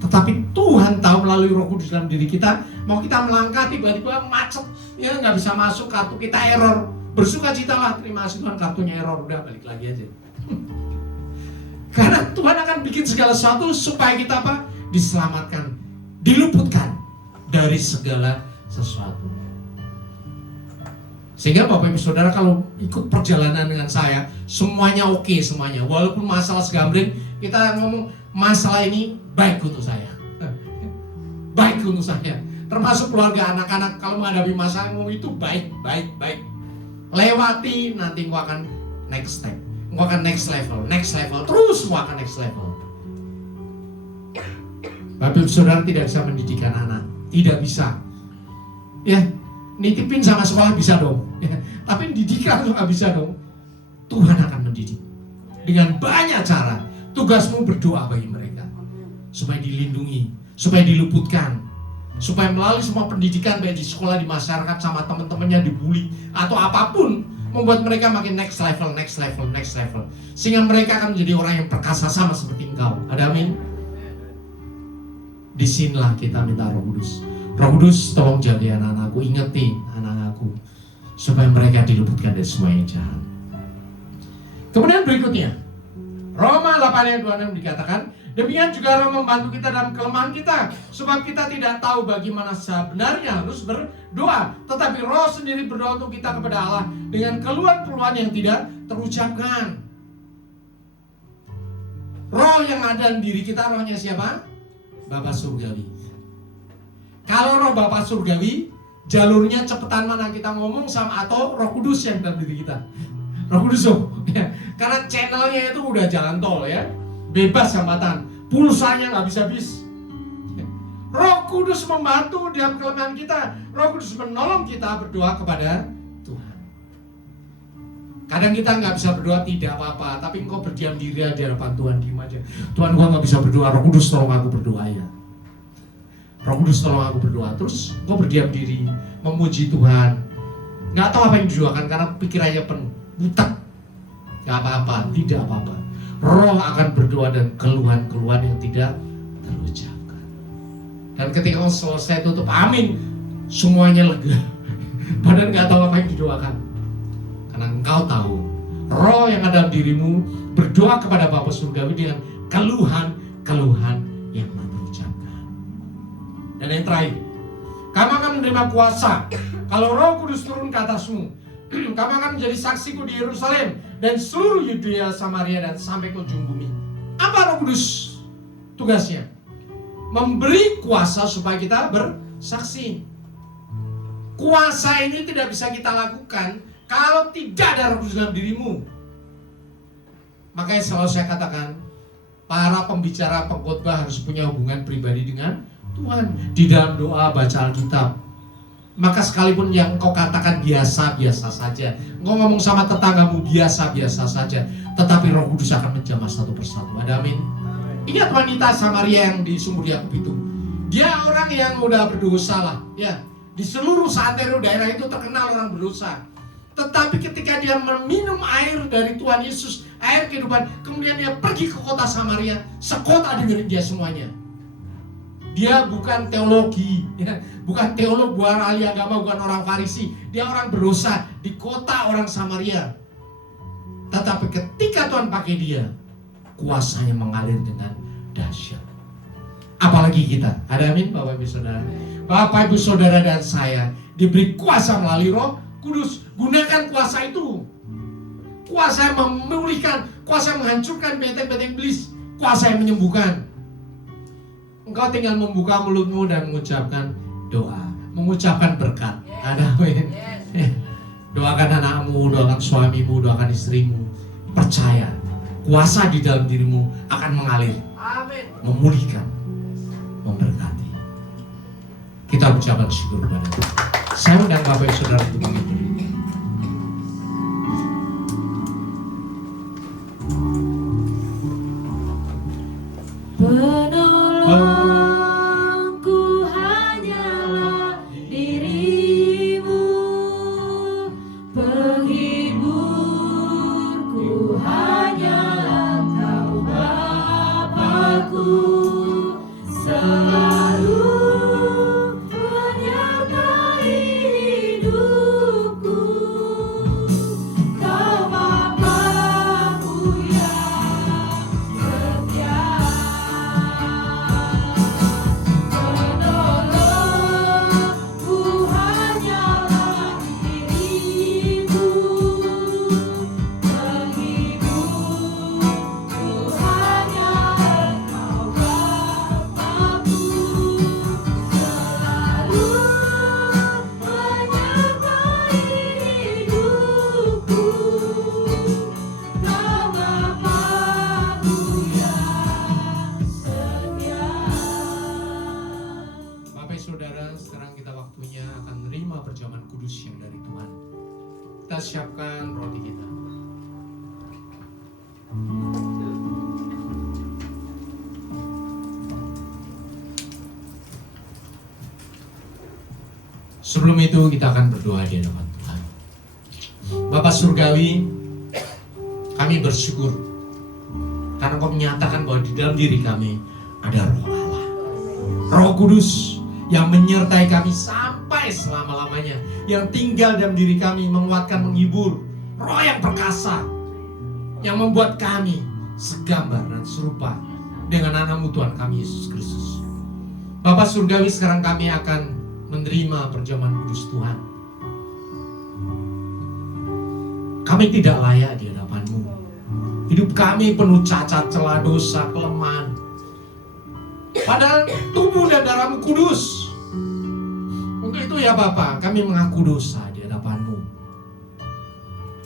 tetapi Tuhan tahu melalui Roh Kudus dalam diri kita. Mau kita melangkah tiba-tiba macet, ya nggak bisa masuk, kartu kita error. Bersukacitalah, terima kasih Tuhan, kartunya error, udah balik lagi aja. Karena Tuhan akan bikin segala sesuatu supaya kita apa? Diselamatkan, diluputkan dari segala sesuatu. Sehingga Bapak Ibu Saudara kalau ikut perjalanan dengan saya, semuanya oke semuanya. Walaupun masalah segambreng, kita ngomong masalah ini baik untuk saya. Baik untuk saya. Termasuk keluarga, anak-anak, kalau menghadapi masalah ngomong itu baik. Lewati, nanti engkau akan next step. Engkau akan next level, terus engkau akan next level. Bapak Ibu Saudara tidak bisa mendidikan anak, tidak bisa. Ya, nitipin sama sekolah bisa dong, ya. Tapi didikan nggak bisa dong. Tuhan akan mendidik dengan banyak cara. Tugasmu berdoa bagi mereka supaya dilindungi, supaya diluputkan, supaya melalui semua pendidikan baik di sekolah, di masyarakat, sama teman-temannya dibully atau apapun, membuat mereka makin next level, sehingga mereka akan menjadi orang yang perkasa sama seperti engkau. Ada amin. Disinilah kita minta Roh Kudus. Roh Kudus tolong jaga anak-anakku, ingetin anak-anakku supaya mereka diluputkan dari semua yang jahat. Kemudian berikutnya, Roma 8 ayat 26 dikatakan, demikian juga Roh membantu kita dalam kelemahan kita, sebab kita tidak tahu bagaimana sebenarnya harus berdoa, tetapi Roh sendiri berdoa untuk kita kepada Allah dengan keluhan-keluhan yang tidak terucapkan. Roh yang ada di diri kita, rohnya siapa? Bapa Surgawi. Kalau roh Bapa Surgawi, jalurnya cepetan mana kita ngomong sama atau Roh Kudus yang dalam diri kita. Roh Kudus ya. Karena channelnya itu udah jalan tol ya, bebas hambatan, pulsanya nggak bisa habis. Roh Kudus membantu dalam kelemahan kita. Roh Kudus menolong kita berdoa kepada Tuhan. Kadang kita nggak bisa berdoa, tidak apa-apa, tapi engkau berdiam diri di hadapan Tuhan, diam aja. Tuhan, gua nggak bisa berdoa, Roh Kudus tolong aku berdoa ya. Roh Kudus tolong aku berdoa. Terus engkau berdiam diri, memuji Tuhan. Nggak tahu apa yang didoakan karena pikirannya penuh, butak. Nggak apa-apa, tidak apa-apa. Roh akan berdoa dan keluhan-keluhan yang tidak terucapkan. Dan ketika engkau selesai tutup, amin, semuanya lega. Padahal nggak tahu apa yang didoakan. Karena engkau tahu, roh yang ada dalam dirimu berdoa kepada Bapa Surgawi dengan keluhan-keluhan yang tak terucapkan. Dan yang terakhir, kamu akan menerima kuasa kalau Roh Kudus turun ke atasmu. Kamu akan menjadi saksiku di Yerusalem dan seluruh Yudea, Samaria, dan sampai ke ujung bumi. Apa Roh Kudus tugasnya? Memberi kuasa supaya kita bersaksi. Kuasa ini tidak bisa kita lakukan kalau tidak ada Roh Kudus dalam dirimu. Makanya selalu saya katakan, para pembicara, pengkhotbah harus punya hubungan pribadi dengan Tuhan. Di dalam doa, baca Alkitab. Maka sekalipun yang engkau katakan biasa-biasa saja, engkau ngomong sama tetanggamu biasa-biasa saja, tetapi Roh Kudus akan menjamah satu persatu. Ada amin. Ingat wanita Samaria yang di sumur Yakub itu. Dia orang yang udah berdosa lah, ya. Di seluruh seantero daerah itu terkenal orang berdosa. Tetapi ketika dia meminum air dari Tuhan Yesus, air kehidupan, kemudian dia pergi ke kota Samaria, sekota dengerin dia semuanya. Dia bukan teologi, ya. Bukan teolog, bukan ahli agama, bukan orang Farisi. Dia orang berdosa di kota orang Samaria. Tetapi ketika Tuhan pakai dia, kuasanya mengalir dengan dahsyat. Apalagi kita, ada amin Bapak Ibu Saudara. Bapak Ibu Saudara dan saya diberi kuasa melalui Roh Kudus. Gunakan kuasa itu. Kuasa yang memulihkan, kuasa yang menghancurkan benteng-benteng iblis, kuasa yang menyembuhkan. Engkau tinggal membuka mulutmu dan mengucapkan doa, mengucapkan berkat. Ada amin. Doakan anakmu, doakan suamimu, doakan istrimu. percaya kuasa di dalam dirimu akan mengalir, memulihkan, memberkati. Kita ucapkan syukur kepada Tuhan. Saya undang Bapak Ibu Saudara untuk bangkit berdiri. Penolongku hanyalah dirimu, penghiburku hanyalah Engkau Bapa-Ku, selalu menyertai hidupku. Kau Bapa-Ku yang setia. Penolongku hanyalah dirimu, penghiburku hanyalah Engkau Bapa-Ku, selalu menyertai hidupku. Kau Bapa-Ku yang setia. Bapak Saudara, sekarang kita waktunya akan menerima perjamuan kudus yang dari Tuhan. Kita siapkan roti kita. Sebelum itu kita akan berdoa di hadapan Tuhan. Bapa Surgawi, kami bersyukur karena Kau menyatakan bahwa di dalam diri kami ada Roh Allah, Roh Kudus yang menyertai kami sampai selama-lamanya, yang tinggal dalam diri kami, menguatkan, menghibur. Roh yang perkasa yang membuat kami segambar dan serupa dengan anak-Mu Tuhan kami Yesus Kristus. Bapa Surgawi, sekarang kami akan menerima perjamuan kudus Tuhan. Kami tidak layak di hadapan-Mu. Hidup kami penuh cacat, celah, dosa, kelemahan. Padahal tubuh dan darah-Mu kudus. Untuk itu ya Bapa, kami mengaku dosa di hadapan-Mu.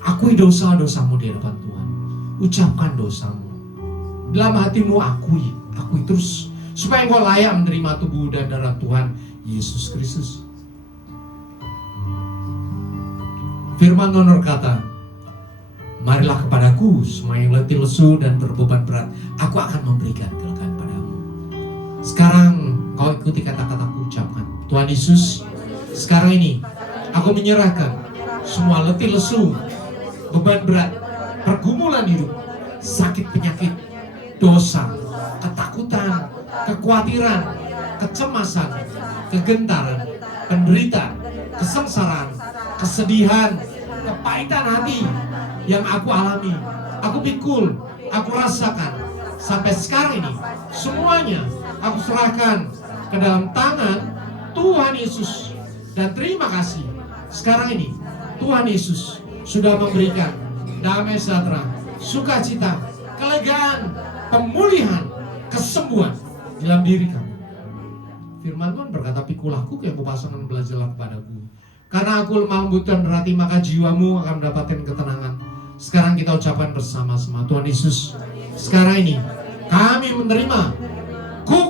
Akui dosa-dosa-Mu di hadapan Tuhan. Ucapkan dosa-Mu. Dalam hati-Mu akui terus. Supaya Engkau layak menerima tubuh dan darah Tuhan Yesus Kristus. Firman Tuhan berkata, marilah kepadaku semua yang letih lesu dan berbeban berat, aku akan memberikan kelegaan padamu. Sekarang kau ikuti kata-kataku ucapkan. Tuhan Yesus, sekarang ini aku menyerahkan semua letih lesu, beban berat, pergumulan hidup, sakit penyakit, dosa, ketakutan, kekhawatiran, kecemasan, kegentaran, penderitaan, kesengsaraan, kesedihan, kepahitan hati yang aku alami, aku pikul, aku rasakan sampai sekarang ini, semuanya aku serahkan ke dalam tangan Tuhan Yesus. Dan terima kasih, sekarang ini Tuhan Yesus sudah memberikan damai sejahtera, sukacita, kelegaan, pemulihan, kesembuhan dalam diri kamu. Firman Tuhan berkata, pikulah aku yang kupasangkan belajarlah kepadaku. Karena aku lemah lembut dan berhati, maka jiwamu akan mendapatkan ketenangan. Sekarang kita ucapkan bersama-sama, Tuhan Yesus, sekarang ini kami menerima kuk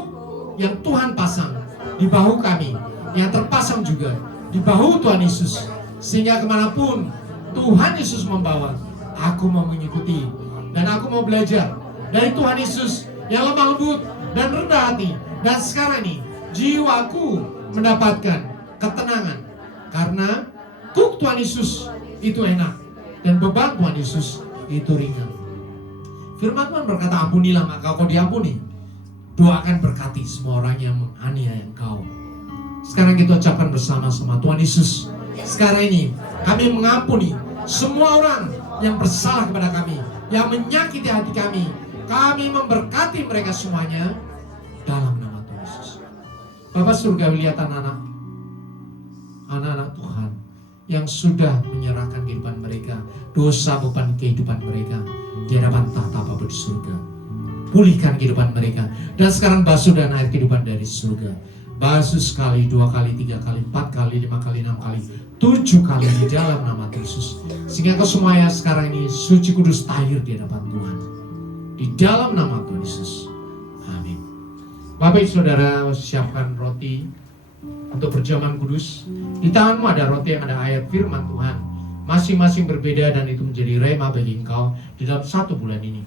yang Tuhan pasang di bahu kami, yang terpasang juga di bahu Tuhan Yesus. Sehingga kemanapun Tuhan Yesus membawa, aku mau mengikuti. Dan aku mau belajar dari Tuhan Yesus yang lemah lembut dan rendah hati. Dan sekarang ini jiwaku mendapatkan ketenangan karena kuk Tuhan Yesus itu enak dan beban Tuhan Yesus itu ringan. Firman Tuhan berkata, ampunilah maka kau diampuni, doakan berkati semua orang yang menganiaya engkau. Sekarang kita ucapkan bersama-sama, Tuhan Yesus, sekarang ini kami mengampuni semua orang yang bersalah kepada kami, yang menyakiti hati kami. Kami memberkati mereka semuanya dalam nama Tuhan Yesus. Bapak Surgawi, lihat anak-anak Tuhan yang sudah menyerahkan kehidupan mereka, dosa beban kehidupan mereka di hadapan tahta Bapa di surga. Pulihkan kehidupan mereka, dan sekarang basuh dan air kehidupan dari surga. basuh sekali, 2 kali, 3 kali, 4 kali, 5 kali, 6 kali, 7 kali di dalam nama Yesus. Sehingga kau semuanya sekarang ini suci, kudus, tahir di hadapan Tuhan. Di dalam nama Tuhan Yesus. Amin. Bapak Ibu Saudara, siapkan roti untuk perjamuan kudus. Di tanganmu ada roti yang ada ayat firman Tuhan. Masing-masing berbeda dan itu menjadi rema bagi engkau di dalam 1 bulan ini.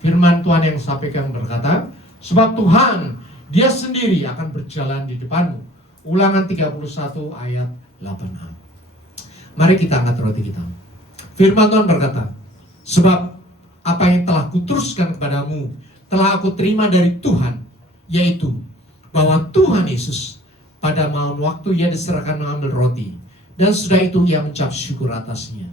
Firman Tuhan yang sampaikan berkata, sebab Tuhan Dia sendiri akan berjalan di depanmu. Ulangan 31 ayat 8a. Mari kita angkat roti kita. Firman Tuhan berkata, sebab apa yang telah kuteruskan kepadamu telah aku terima dari Tuhan, yaitu bahwa Tuhan Yesus pada malam waktu Ia diserahkan mengambil roti, dan sudah itu Ia mencap syukur atasnya.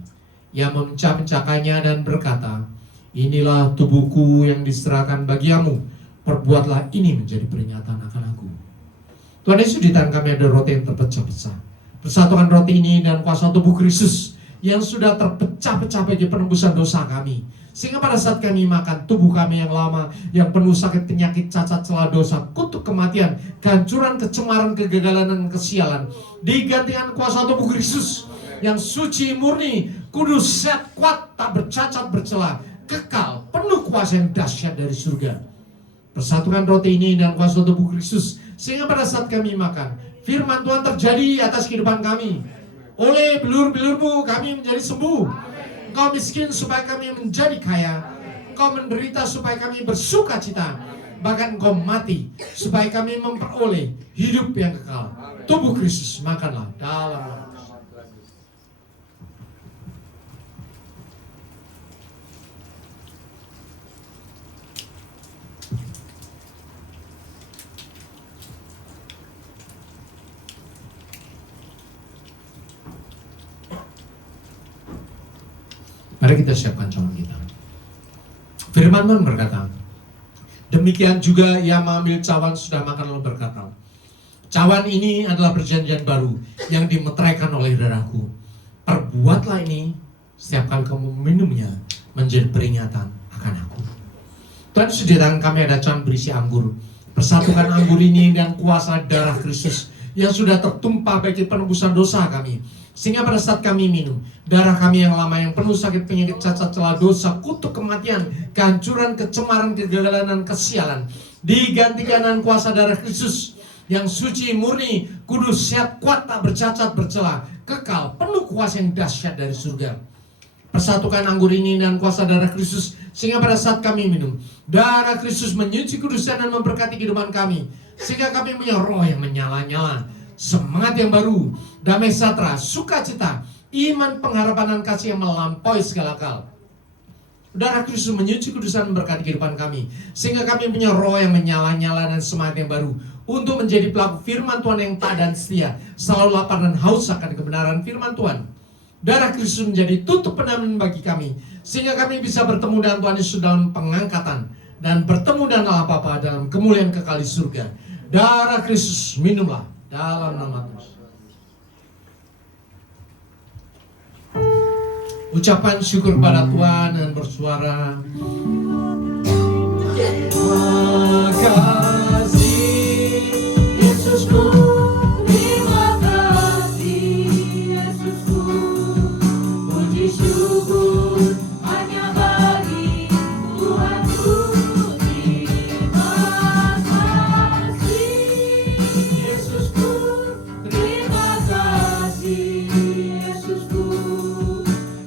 Ia memecah-mecahkannya dan berkata, inilah tubuhku yang diserahkan bagimu, perbuatlah ini menjadi peringatan akan aku. Tuhan Yesus, di tangan kami ada roti yang terpecah-pecah. Persatukan roti ini dan kuasa tubuh Kristus yang sudah terpecah-pecah bagi penembusan dosa kami. Sehingga pada saat kami makan, tubuh kami yang lama, yang penuh sakit, penyakit, cacat, celah dosa, kutuk kematian, kehancuran, kecemaran, kegagalan, dan kesialan, digantikan kuasa tubuh Kristus yang suci, murni, kudus, sehat, kuat, tak bercacat, bercela, kekal, penuh kuasa yang dahsyat dari surga. Persatukan roti ini dan kuasa tubuh Kristus, sehingga pada saat kami makan, firman Tuhan terjadi atas kehidupan kami. Oleh bilur-bilurmu kami menjadi sembuh. Engkau miskin supaya kami menjadi kaya. Engkau menderita supaya kami bersuka cita. Bahkan engkau mati supaya kami memperoleh hidup yang kekal. Tubuh Kristus, makanlah dalam nama. Mari kita siapkan cawan kita. Firman Tuhan berkata, demikian juga Ia mengambil cawan sudah makan lalu berkata, cawan ini adalah perjanjian baru yang dimeteraikan oleh darahku. Perbuatlah ini setiap kali kamu minumnya menjadi peringatan akan aku. Tuhan, di tangan kami ada cawan berisi anggur. Persatukan anggur ini dan kuasa darah Kristus yang sudah tertumpah bagi penebusan dosa kami. Sehingga pada saat kami minum, darah kami yang lama yang penuh sakit, penyakit, cacat, celah dosa, kutuk kematian, kehancuran, kecemaran, kegagalan, dan kesialan, digantikan dengan kuasa darah Kristus yang suci, murni, kudus, sehat, kuat, tak bercacat, bercela, kekal, penuh kuasa yang dahsyat dari surga. Persatukan anggur ini dan kuasa darah Kristus, sehingga pada saat kami minum, darah Kristus menyuci, kuduskan, dan memberkati kehidupan kami, sehingga kami punya roh yang menyala-nyala, semangat yang baru, damai sejahtera, sukacita, iman, pengharapan, dan kasih yang melampaui segala akal. Darah Kristus menyuci, kudusan, memberkati kehidupan kami, sehingga kami punya roh yang menyala-nyala dan semangat yang baru untuk menjadi pelaku firman Tuhan yang taat dan setia, selalu lapar dan haus akan kebenaran firman Tuhan. Darah Kristus menjadi tutup pendamping bagi kami, sehingga kami bisa bertemu dengan Tuhan Yesus dalam pengangkatan dan bertemu dengan Allah Bapa dalam kemuliaan kekal di surga. Darah Kristus, minumlah dalam nama Tuhan. Ucapan syukur pada Tuhan dan bersuara, terima kasih Yesusku, terima kasih Yesusku, puji syukur hanya bagi Tuhanku. Terima kasih Yesusku, terima kasih Yesusku,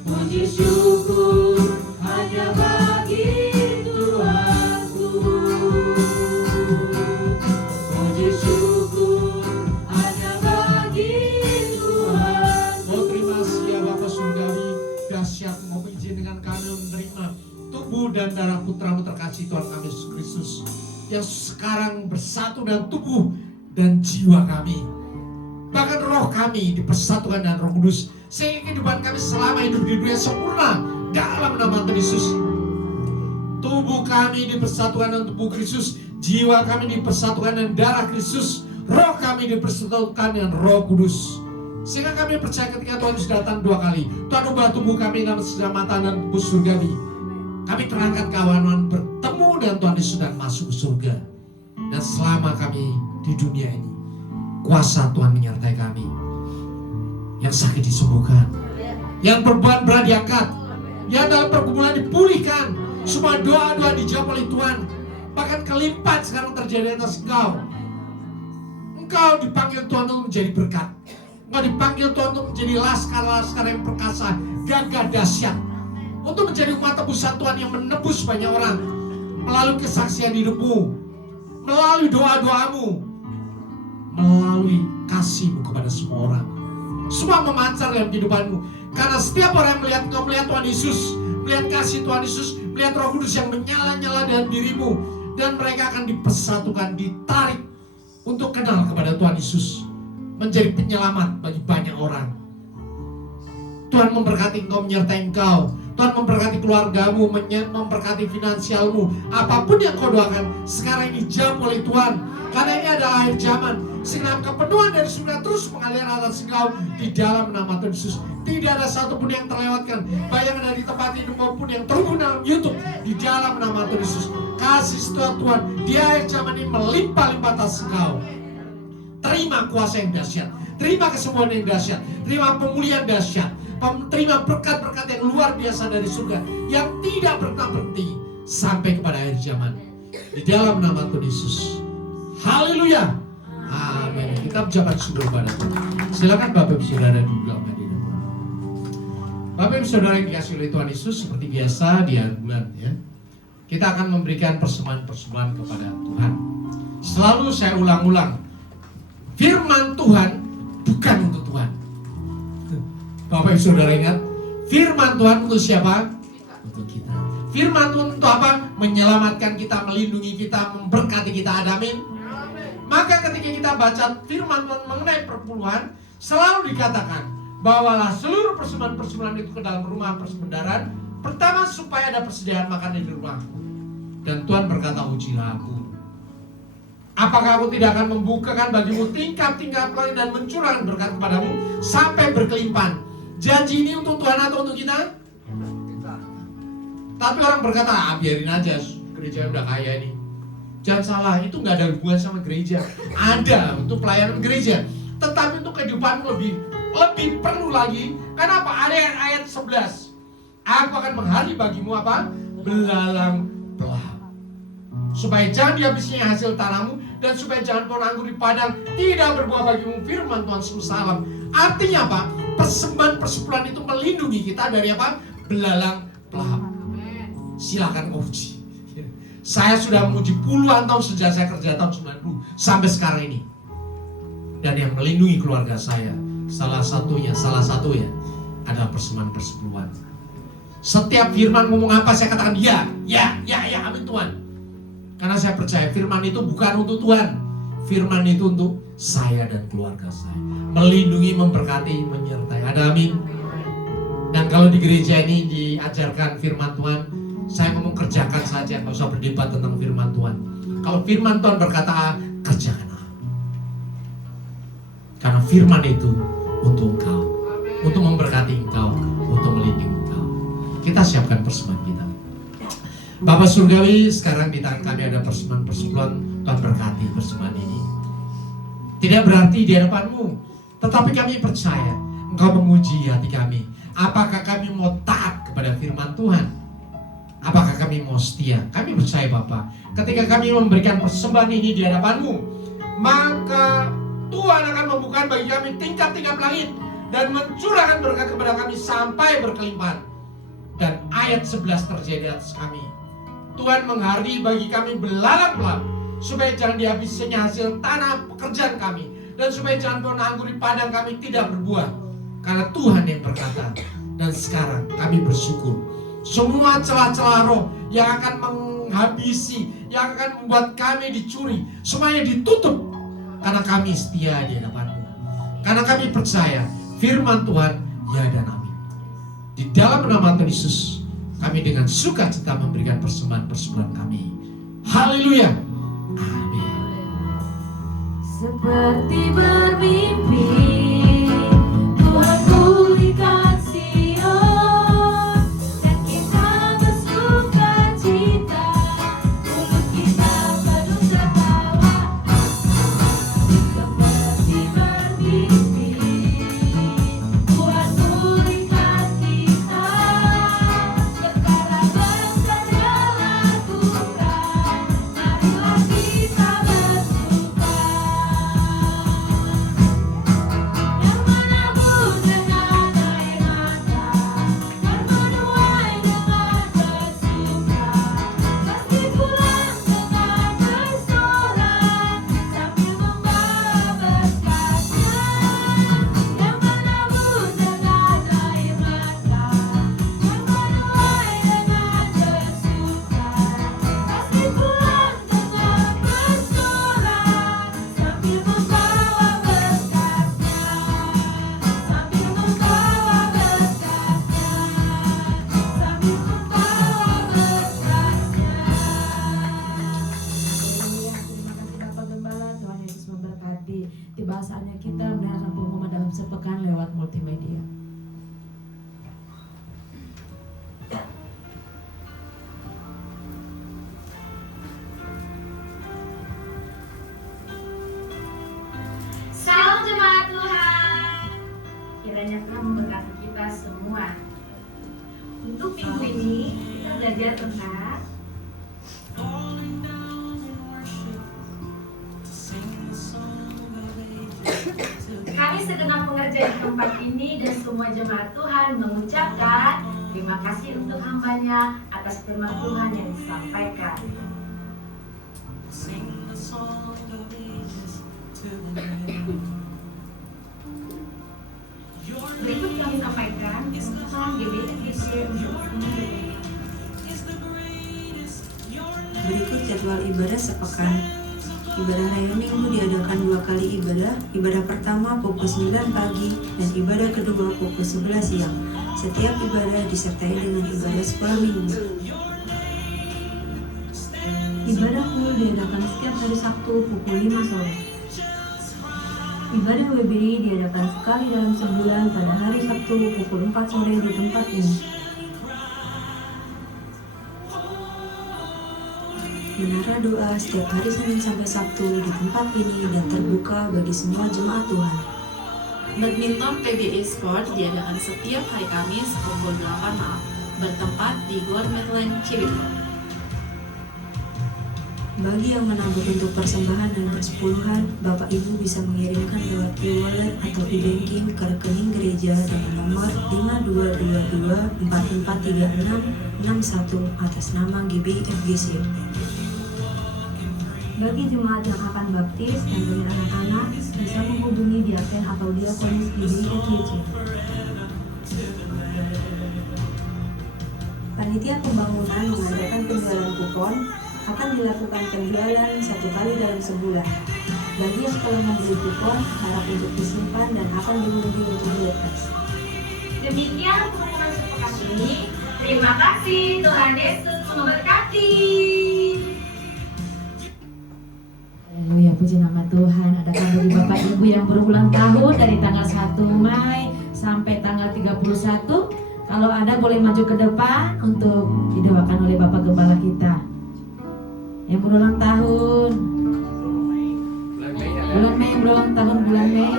puji syukur hanya bagi Tuhanku. Puji syukur hanya bagi Tuhan. Oh, terima kasih ya Bapa Surgawi, dahsyat mau izinkan kami menerima tubuh dan darah putramu terkasih Tuhan kami Yesus Kristus, yang sekarang bersatu dengan tubuh dan jiwa kami. Bahkan roh kami dipersatukan dengan Roh Kudus, sehingga kehidupan kami selama hidup di dunia sempurna dalam nama Tuhan Yesus. Tubuh kami dipersatukan dengan tubuh Kristus, jiwa kami dipersatukan dengan darah Kristus, roh kami dipersatukan dengan Roh Kudus. Sehingga kami percaya ketika Tuhan Yesus datang 2 kali, Tuhan ubah tubuh kami dalam keselamatan dan tubuh surgawi. Kami terangkat kawanan bertemu dengan Tuhan Yesus dan masuk ke surga. Dan selama kami di dunia ini, Kuasa Tuhan menyertai kami. Yang sakit disembuhkan, yang beban berat diangkat, yang dalam pergumulan dipulihkan. Semua doa-doa dijawab oleh Tuhan. Bahkan kelimpahan sekarang terjadi atas engkau. Engkau dipanggil Tuhan untuk menjadi berkat. Engkau dipanggil Tuhan untuk menjadi laskar-laskar yang perkasa, gagah dahsyat, untuk menjadi umat tebusan Tuhan yang menebus banyak orang melalui kesaksian hidupmu, melalui doa-doamu, melalui kasihmu kepada semua orang. Semua memancar dalam kehidupanmu. Karena setiap orang yang melihat engkau, melihat Tuhan Yesus, melihat kasih Tuhan Yesus, melihat Roh Kudus yang menyala-nyala dalam dirimu, dan mereka akan dipersatukan, ditarik untuk kenal kepada Tuhan Yesus, menjadi penyelamat bagi banyak orang. Tuhan memberkati engkau, menyertai engkau. Tuhan memberkati keluargamu, memberkati finansialmu. Apapun yang kau doakan sekarang ini jawab oleh Tuhan. Karena ini adalah akhir zaman. Segenap kepenuhan dari surga terus mengalir atas engkau di dalam nama Tuhan Yesus. Tidak ada satupun yang terlewatkan. Bayangan dari tempat ini maupun yang terhubung dalam YouTube di dalam nama Tuhan Yesus. Kasih setia Tuhan di akhir zaman ini melimpah-limpah atas engkau. Terima kuasa yang dahsyat, terima kesembuhan yang dahsyat, terima pemulihan dahsyat, terima berkat-berkat yang luar biasa dari surga yang tidak pernah berhenti sampai kepada akhir zaman. Di dalam nama Tuhan Yesus. Haleluya. Amin. Kita ucapkan syukur kepada Tuhan. Silakan Bapak Ibu Saudara duduk dalam hadirat Tuhan. Bapak Ibu Saudara yang dikasihi oleh Tuhan Yesus, seperti biasa di akhir bulan ya, kita akan memberikan persembahan-persembahan kepada Tuhan. Selalu saya ulang-ulang, firman Tuhan bukan untuk Tuhan. Bapak Ibu Saudara ingat, firman Tuhan untuk siapa? Untuk kita. Firman Tuhan untuk apa? Menyelamatkan kita, melindungi kita, memberkati kita. Amin. Maka ketika kita baca firman Tuhan mengenai perpuluhan, selalu dikatakan, bawalah seluruh persembahan-persembahan itu ke dalam rumah persaudaraan. Pertama, supaya ada persediaan makan di rumahku. Dan Tuhan berkata, ujilah aku. Apakah aku tidak akan membukakan bagimu tingkap-tingkap langit dan mencurahkan berkat kepadamu sampai berkelimpahan? Janji ini untuk Tuhan atau untuk kita? Tapi orang berkata, biarin aja, gereja udah kaya ini. Jangan salah, itu gak ada hubungan sama gereja. Ada untuk pelayanan gereja, tetapi untuk kehidupanmu lebih perlu lagi. Kenapa? Ada ayat 11. Aku akan menghari bagimu apa? Belalang pelahap. Supaya jangan dihabisinya hasil tanahmu, dan supaya jangan pohon anggur di padang tidak berbuah bagimu, firman Tuhan semesta alam. Artinya apa? Persembahan persepuluhan itu melindungi kita dari apa? Belalang pelahap. Silakan uji. Saya sudah menguji puluhan tahun sejak saya kerja tahun 90 sampai sekarang ini. Dan yang melindungi keluarga saya, salah satunya adalah persembahan persepuluhan. Setiap firman ngomong apa saya katakan ya, amin Tuhan. Karena saya percaya firman itu bukan untuk Tuhan. Firman itu untuk saya dan keluarga saya. Melindungi, memberkati, menyertai. Ada amin. Dan kalau di gereja ini diajarkan firman Tuhan, saya ngomong kerjakan saja, nggak usah berdebat tentang firman Tuhan. Kalau firman Tuhan berkata A, kerjakan A. Karena firman itu untuk engkau, untuk memberkati engkau, untuk melindungi engkau. Kita siapkan persembahan kita. Bapak Surgawi, sekarang di tangan kami ada persembahan-persepuluhan. Tuhan berkati persembahan ini. Tidak berarti di hadapanmu, tetapi kami percaya engkau menguji hati kami. Apakah kami mau taat kepada firman Tuhan? Apakah kami mau setia? Kami percaya Bapak, ketika kami memberikan persembahan ini di hadapanmu, maka Tuhan akan membuka bagi kami tingkap-tingkap langit dan mencurahkan berkat kepada kami sampai berkelimpahan. Dan ayat 11 terjadi atas kami. Tuhan menghari bagi kami belalang pelahap, supaya jangan dihabisinya hasil tanah pekerjaan kami, dan supaya jangan pohon anggur di padang kami tidak berbuah. Karena Tuhan yang berkata. Dan sekarang kami bersyukur, semua celah-celah roh yang akan menghabisi, yang akan membuat kami dicuri, semuanya ditutup. Karena kami setia di hadapanmu. Karena kami percaya firman Tuhan ya dan amin. Di dalam nama Tuhan Yesus, kami dengan sukacita memberikan persembahan-persepuluhan kami. Haleluya. Amin. Seperti bermimpi, Tuhan pulihkan Sion, dan kita bersuka cita, mulut kita penuh tertawa. Seperti bahasannya kita mendengarkan pengumuman dalam sepekan lewat multimedia. Salam jemaat Tuhan, kiranya Tuhan memberkati kita semua. Untuk minggu ini kita belajar tentang kami segenap pekerja di tempat ini dan semua jemaat Tuhan mengucapkan terima kasih untuk hambanya atas firman Tuhan yang disampaikan. Berikut kami sampaikan tentang GBFGC untuk minggu ini. Berikut jadwal ibadah sepekan. Ibadah raya minggu diadakan 2 kali ibadah. Ibadah pertama pukul 9 pagi dan ibadah kedua pukul 11 siang. Setiap ibadah disertai dengan ibadah sekolah minggu. Ibadah full diadakan setiap hari Sabtu pukul 5 sore. Ibadah WBI diadakan sekali dalam sebulan pada hari Sabtu pukul 4 sore di tempat ini. Menara doa setiap hari Senin sampai Sabtu di tempat ini dan terbuka bagi semua jemaat Tuhan. Badminton PBA Sport diadakan setiap hari Kamis pukul 8 malam, bertempat di Gor Medland Cibinong. Bagi yang menambah bentuk persembahan dan persepuluhan, Bapak Ibu bisa mengirimkan lewat e-wallet atau e-banking ke rekening gereja dengan nomor 5222443661 atas nama GBFGC. Bagi jemaat yang akan baptis dan bagi anak-anak bisa menghubungi diaken atau diakonis GBFGC. Panitia pembangunan mengadakan penjualan kupon. Akan dilakukan penjualan 1 kali dalam sebulan. Bagi yang telah membeli kupon, harap untuk disimpan dan akan diundi untuk dilepas. Demikian pengumuman sepekan ini. Terima kasih, Tuhan Yesus memberkati. Haleluya, puji nama Tuhan. Adakah bagi Bapak Ibu yang berulang tahun dari tanggal 1 Mei sampai tanggal 31? Kalau ada boleh maju ke depan untuk didoakan oleh Bapak Gembala kita yang berulang tahun. Bulan Mei yang berulang tahun, bulan Mei.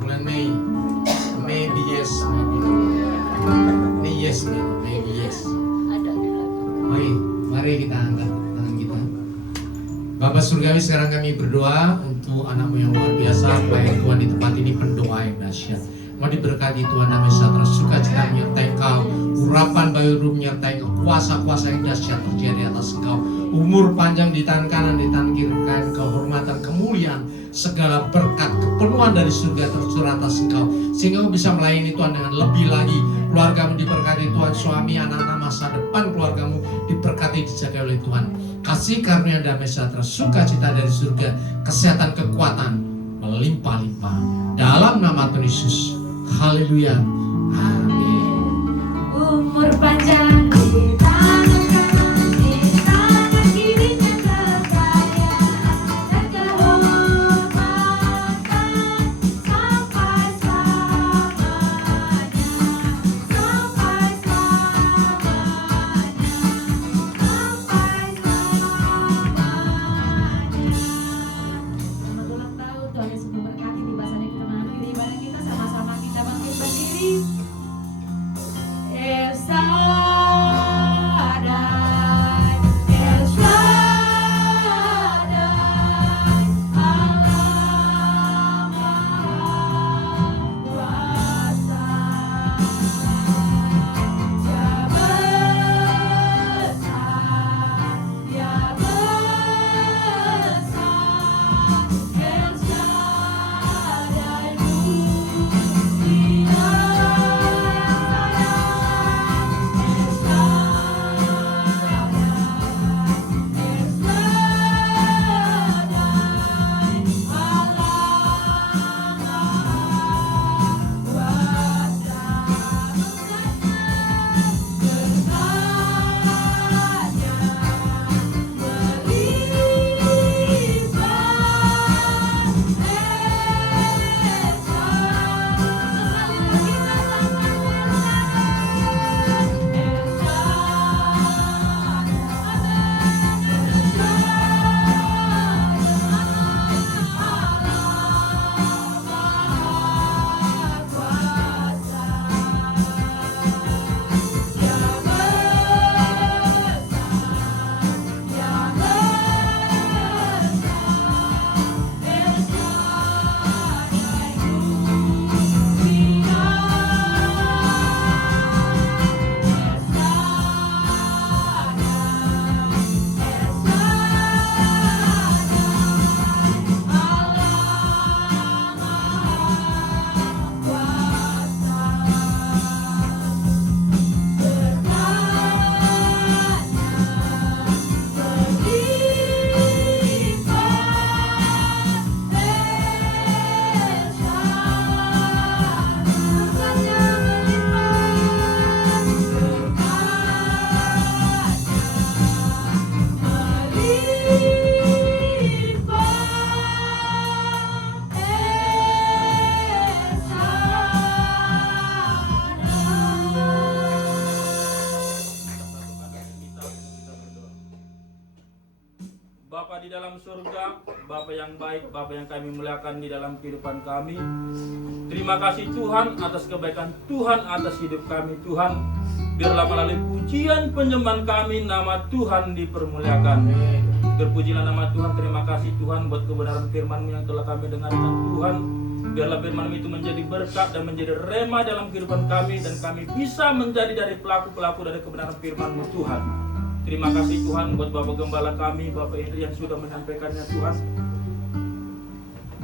Bulan Mei, maybe yes, maybe yes, maybe yes. Mari kita angkat tangan kita. Bapak Surgawi, sekarang kami berdoa untuk anakmu yang luar biasa, supaya Tuhan di tempat ini pendoa yang dahsyat. Mau diberkati Tuhan, namanya sejahtera, sukacita menyertai Engkau, urapan bayu ruh menyertai Engkau, kuasa-kuasa yang dahsyat terjadi atas Engkau, umur panjang di tangan kanan, di tangan kiri, kehormatan, kemuliaan, segala berkat, kepenuhan dari surga tercurah atas Engkau, sehingga Engkau bisa melayani Tuhan dengan lebih lagi. Keluargamu diberkati Tuhan, suami, anak-anak, masa depan keluargamu diberkati, dijaga oleh Tuhan. Kasih karunia damai sejahtera, sukacita dari surga, kesehatan, kekuatan melimpah-limpah dalam nama Tuhan Yesus. Haleluya. Amin. Umur panjang di tangan kanan, di tangan kirinya kekayaan dan kehormatan sampai selamanya, sampai selamanya, sampai selamanya. Selamat ulang tahun, Tuhan Yesus memberkati. Di bahasanya kita mengakhiri ibadah kita, sama-sama kita bangkit berdiri. Bapa di dalam surga, Bapa yang baik, Bapa yang kami muliakan di dalam kehidupan kami. Terima kasih Tuhan atas kebaikan Tuhan atas hidup kami Tuhan. Biarlah melalui pujian penyembahan kami nama Tuhan dipermuliakan. Terpujilah nama Tuhan. Terima kasih Tuhan buat kebenaran firman-Mu yang telah kami dengarkan Tuhan. Biarlah firman-Mu itu menjadi berkat dan menjadi rema dalam kehidupan kami, dan kami bisa menjadi dari pelaku-pelaku dari kebenaran firman-Mu Tuhan. Terima kasih Tuhan buat Bapak Gembala kami, Bapak Indri yang sudah menyampaikannya Tuhan.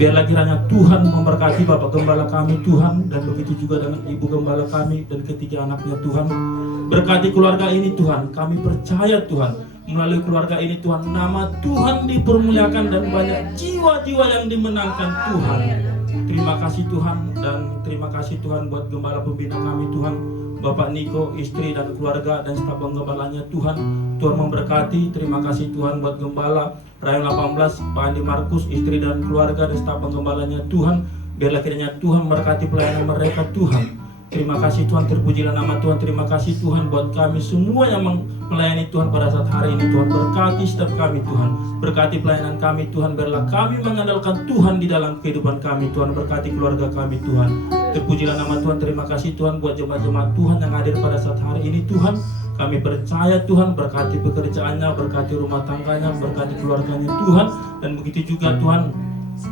Biarlah kiranya Tuhan memberkati Bapak Gembala kami Tuhan, dan begitu juga dengan Ibu Gembala kami dan ketiga anaknya Tuhan. Berkati keluarga ini Tuhan, kami percaya Tuhan, melalui keluarga ini Tuhan, nama Tuhan dipermuliakan dan banyak jiwa-jiwa yang dimenangkan Tuhan. Terima kasih Tuhan, dan terima kasih Tuhan buat Gembala pembina kami Tuhan, Bapak Niko, istri dan keluarga dan staf penggembalanya Tuhan. Tuhan memberkati. Terima kasih Tuhan buat Gembala Rayon 18, Pak Andi Markus, istri dan keluarga dan staf penggembalanya Tuhan. Biarlah kiranya Tuhan memberkati pelayanan mereka Tuhan. Terima kasih Tuhan, terpujilah nama Tuhan. Terima kasih Tuhan buat kami semua yang melayani Tuhan pada saat hari ini Tuhan. Berkati setiap kami Tuhan, berkati pelayanan kami Tuhan. Biarlah kami mengandalkan Tuhan di dalam kehidupan kami Tuhan. Berkati keluarga kami Tuhan. Terpujilah nama Tuhan. Terima kasih Tuhan buat jemaat-jemaat Tuhan yang hadir pada saat hari ini Tuhan. Kami percaya Tuhan, berkati pekerjaannya, berkati rumah tangganya, berkati keluarganya Tuhan. Dan begitu juga Tuhan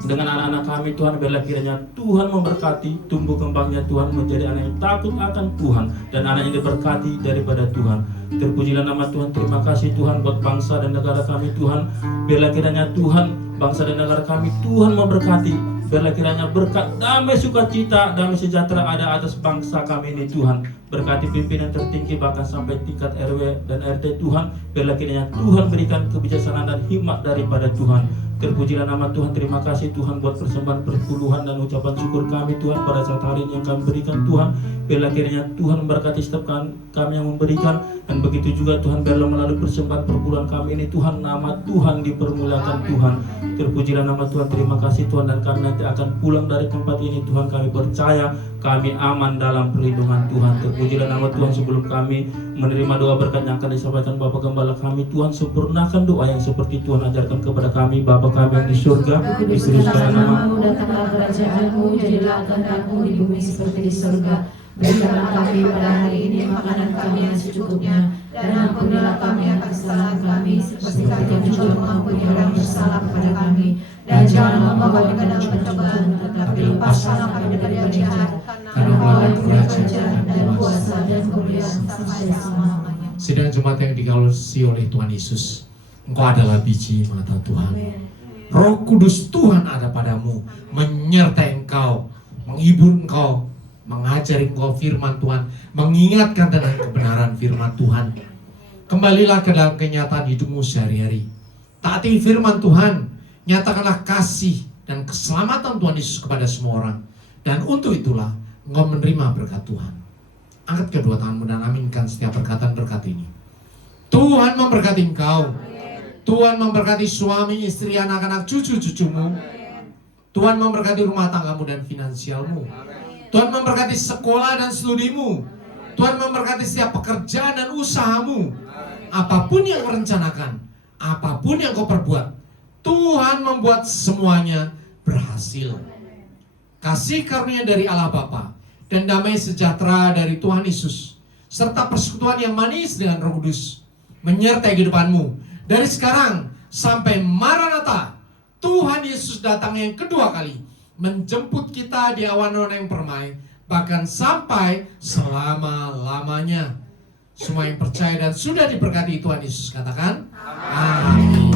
dengan anak-anak kami Tuhan. Biarlah kiranya Tuhan memberkati, tumbuh kembangnya Tuhan menjadi anak yang takut akan Tuhan, dan anak yang diberkati daripada Tuhan. Terpujilah nama Tuhan. Terima kasih Tuhan buat bangsa dan negara kami Tuhan. Biarlah kiranya Tuhan bangsa dan negara kami Tuhan memberkati. Biarlah kiranya berkat damai sukacita, damai sejahtera ada atas bangsa kami ini Tuhan. Berkati pimpinan tertinggi bahkan sampai tingkat RW dan RT Tuhan. Biarlah kiranya Tuhan berikan kebijaksanaan dan hikmat daripada Tuhan. Terpujilah nama Tuhan. Terima kasih Tuhan buat persembahan perpuluhan dan ucapan syukur kami Tuhan pada saat hari ini yang kami berikan Tuhan. Biarlah kiranya Tuhan memberkati setiap kami yang memberikan, dan begitu juga Tuhan biarlah melalui persembahan perpuluhan kami ini Tuhan, nama Tuhan dipermuliakan Tuhan. Terpujilah nama Tuhan. Terima kasih Tuhan, dan kami nanti akan pulang dari tempat ini Tuhan. Kami percaya kami aman dalam perlindungan Tuhan. Terpujilah nama Tuhan. Sebelum kami menerima doa berkat yang akan disampaikan Bapak Gembala kami Tuhan, sempurnakan doa yang seperti Tuhan ajarkan kepada kami. Bapa kami yang di surga, dikuduskanlah namamu, datanglah kerajaanmu, jadilah kehendakmu di bumi seperti di surga. Berikanlah kami pada hari ini makanan kami yang secukupnya, dan ampunilah kami akan kesalahan kami, seperti kami juga mengampuni orang bersalah kepada kami. Dan janganlah membawa kami ke dalam pencobaan, tetapi lepaskanlah kami dari jahat. Karena Engkau kerajaan dan kuasa dan kemuliaan sampai selama-lamanya. Sidang jemaat yang dikasihi oleh Tuhan Yesus, Engkau adalah biji mata Tuhan. Roh Kudus Tuhan ada padamu, menyertai engkau, menghibur engkau, mengajari engkau firman Tuhan, mengingatkan tentang kebenaran firman Tuhan. Kembalilah ke dalam kenyataan hidupmu sehari-hari. Taati firman Tuhan, nyatakanlah kasih dan keselamatan Tuhan Yesus kepada semua orang. Dan untuk itulah engkau menerima berkat Tuhan. Angkat kedua tanganmu dan aminkan setiap perkataan berkat ini. Tuhan memberkati engkau. Tuhan memberkati suami, istri, anak-anak, cucu-cucumu. Tuhan memberkati rumah tanggamu dan finansialmu. Tuhan memberkati sekolah dan studimu. Tuhan memberkati setiap pekerjaan dan usahamu. Apapun yang kau rencanakan, apapun yang kau perbuat, Tuhan membuat semuanya berhasil. Kasih karunia dari Allah Bapa dan damai sejahtera dari Tuhan Yesus, serta persekutuan yang manis dengan Roh Kudus menyertai kehidupanmu dari sekarang sampai Maranatha. Tuhan Yesus datang yang kedua kali, menjemput kita di awan-awan yang permai, bahkan sampai selama-lamanya. Semua yang percaya dan sudah diberkati Tuhan Yesus katakan amin.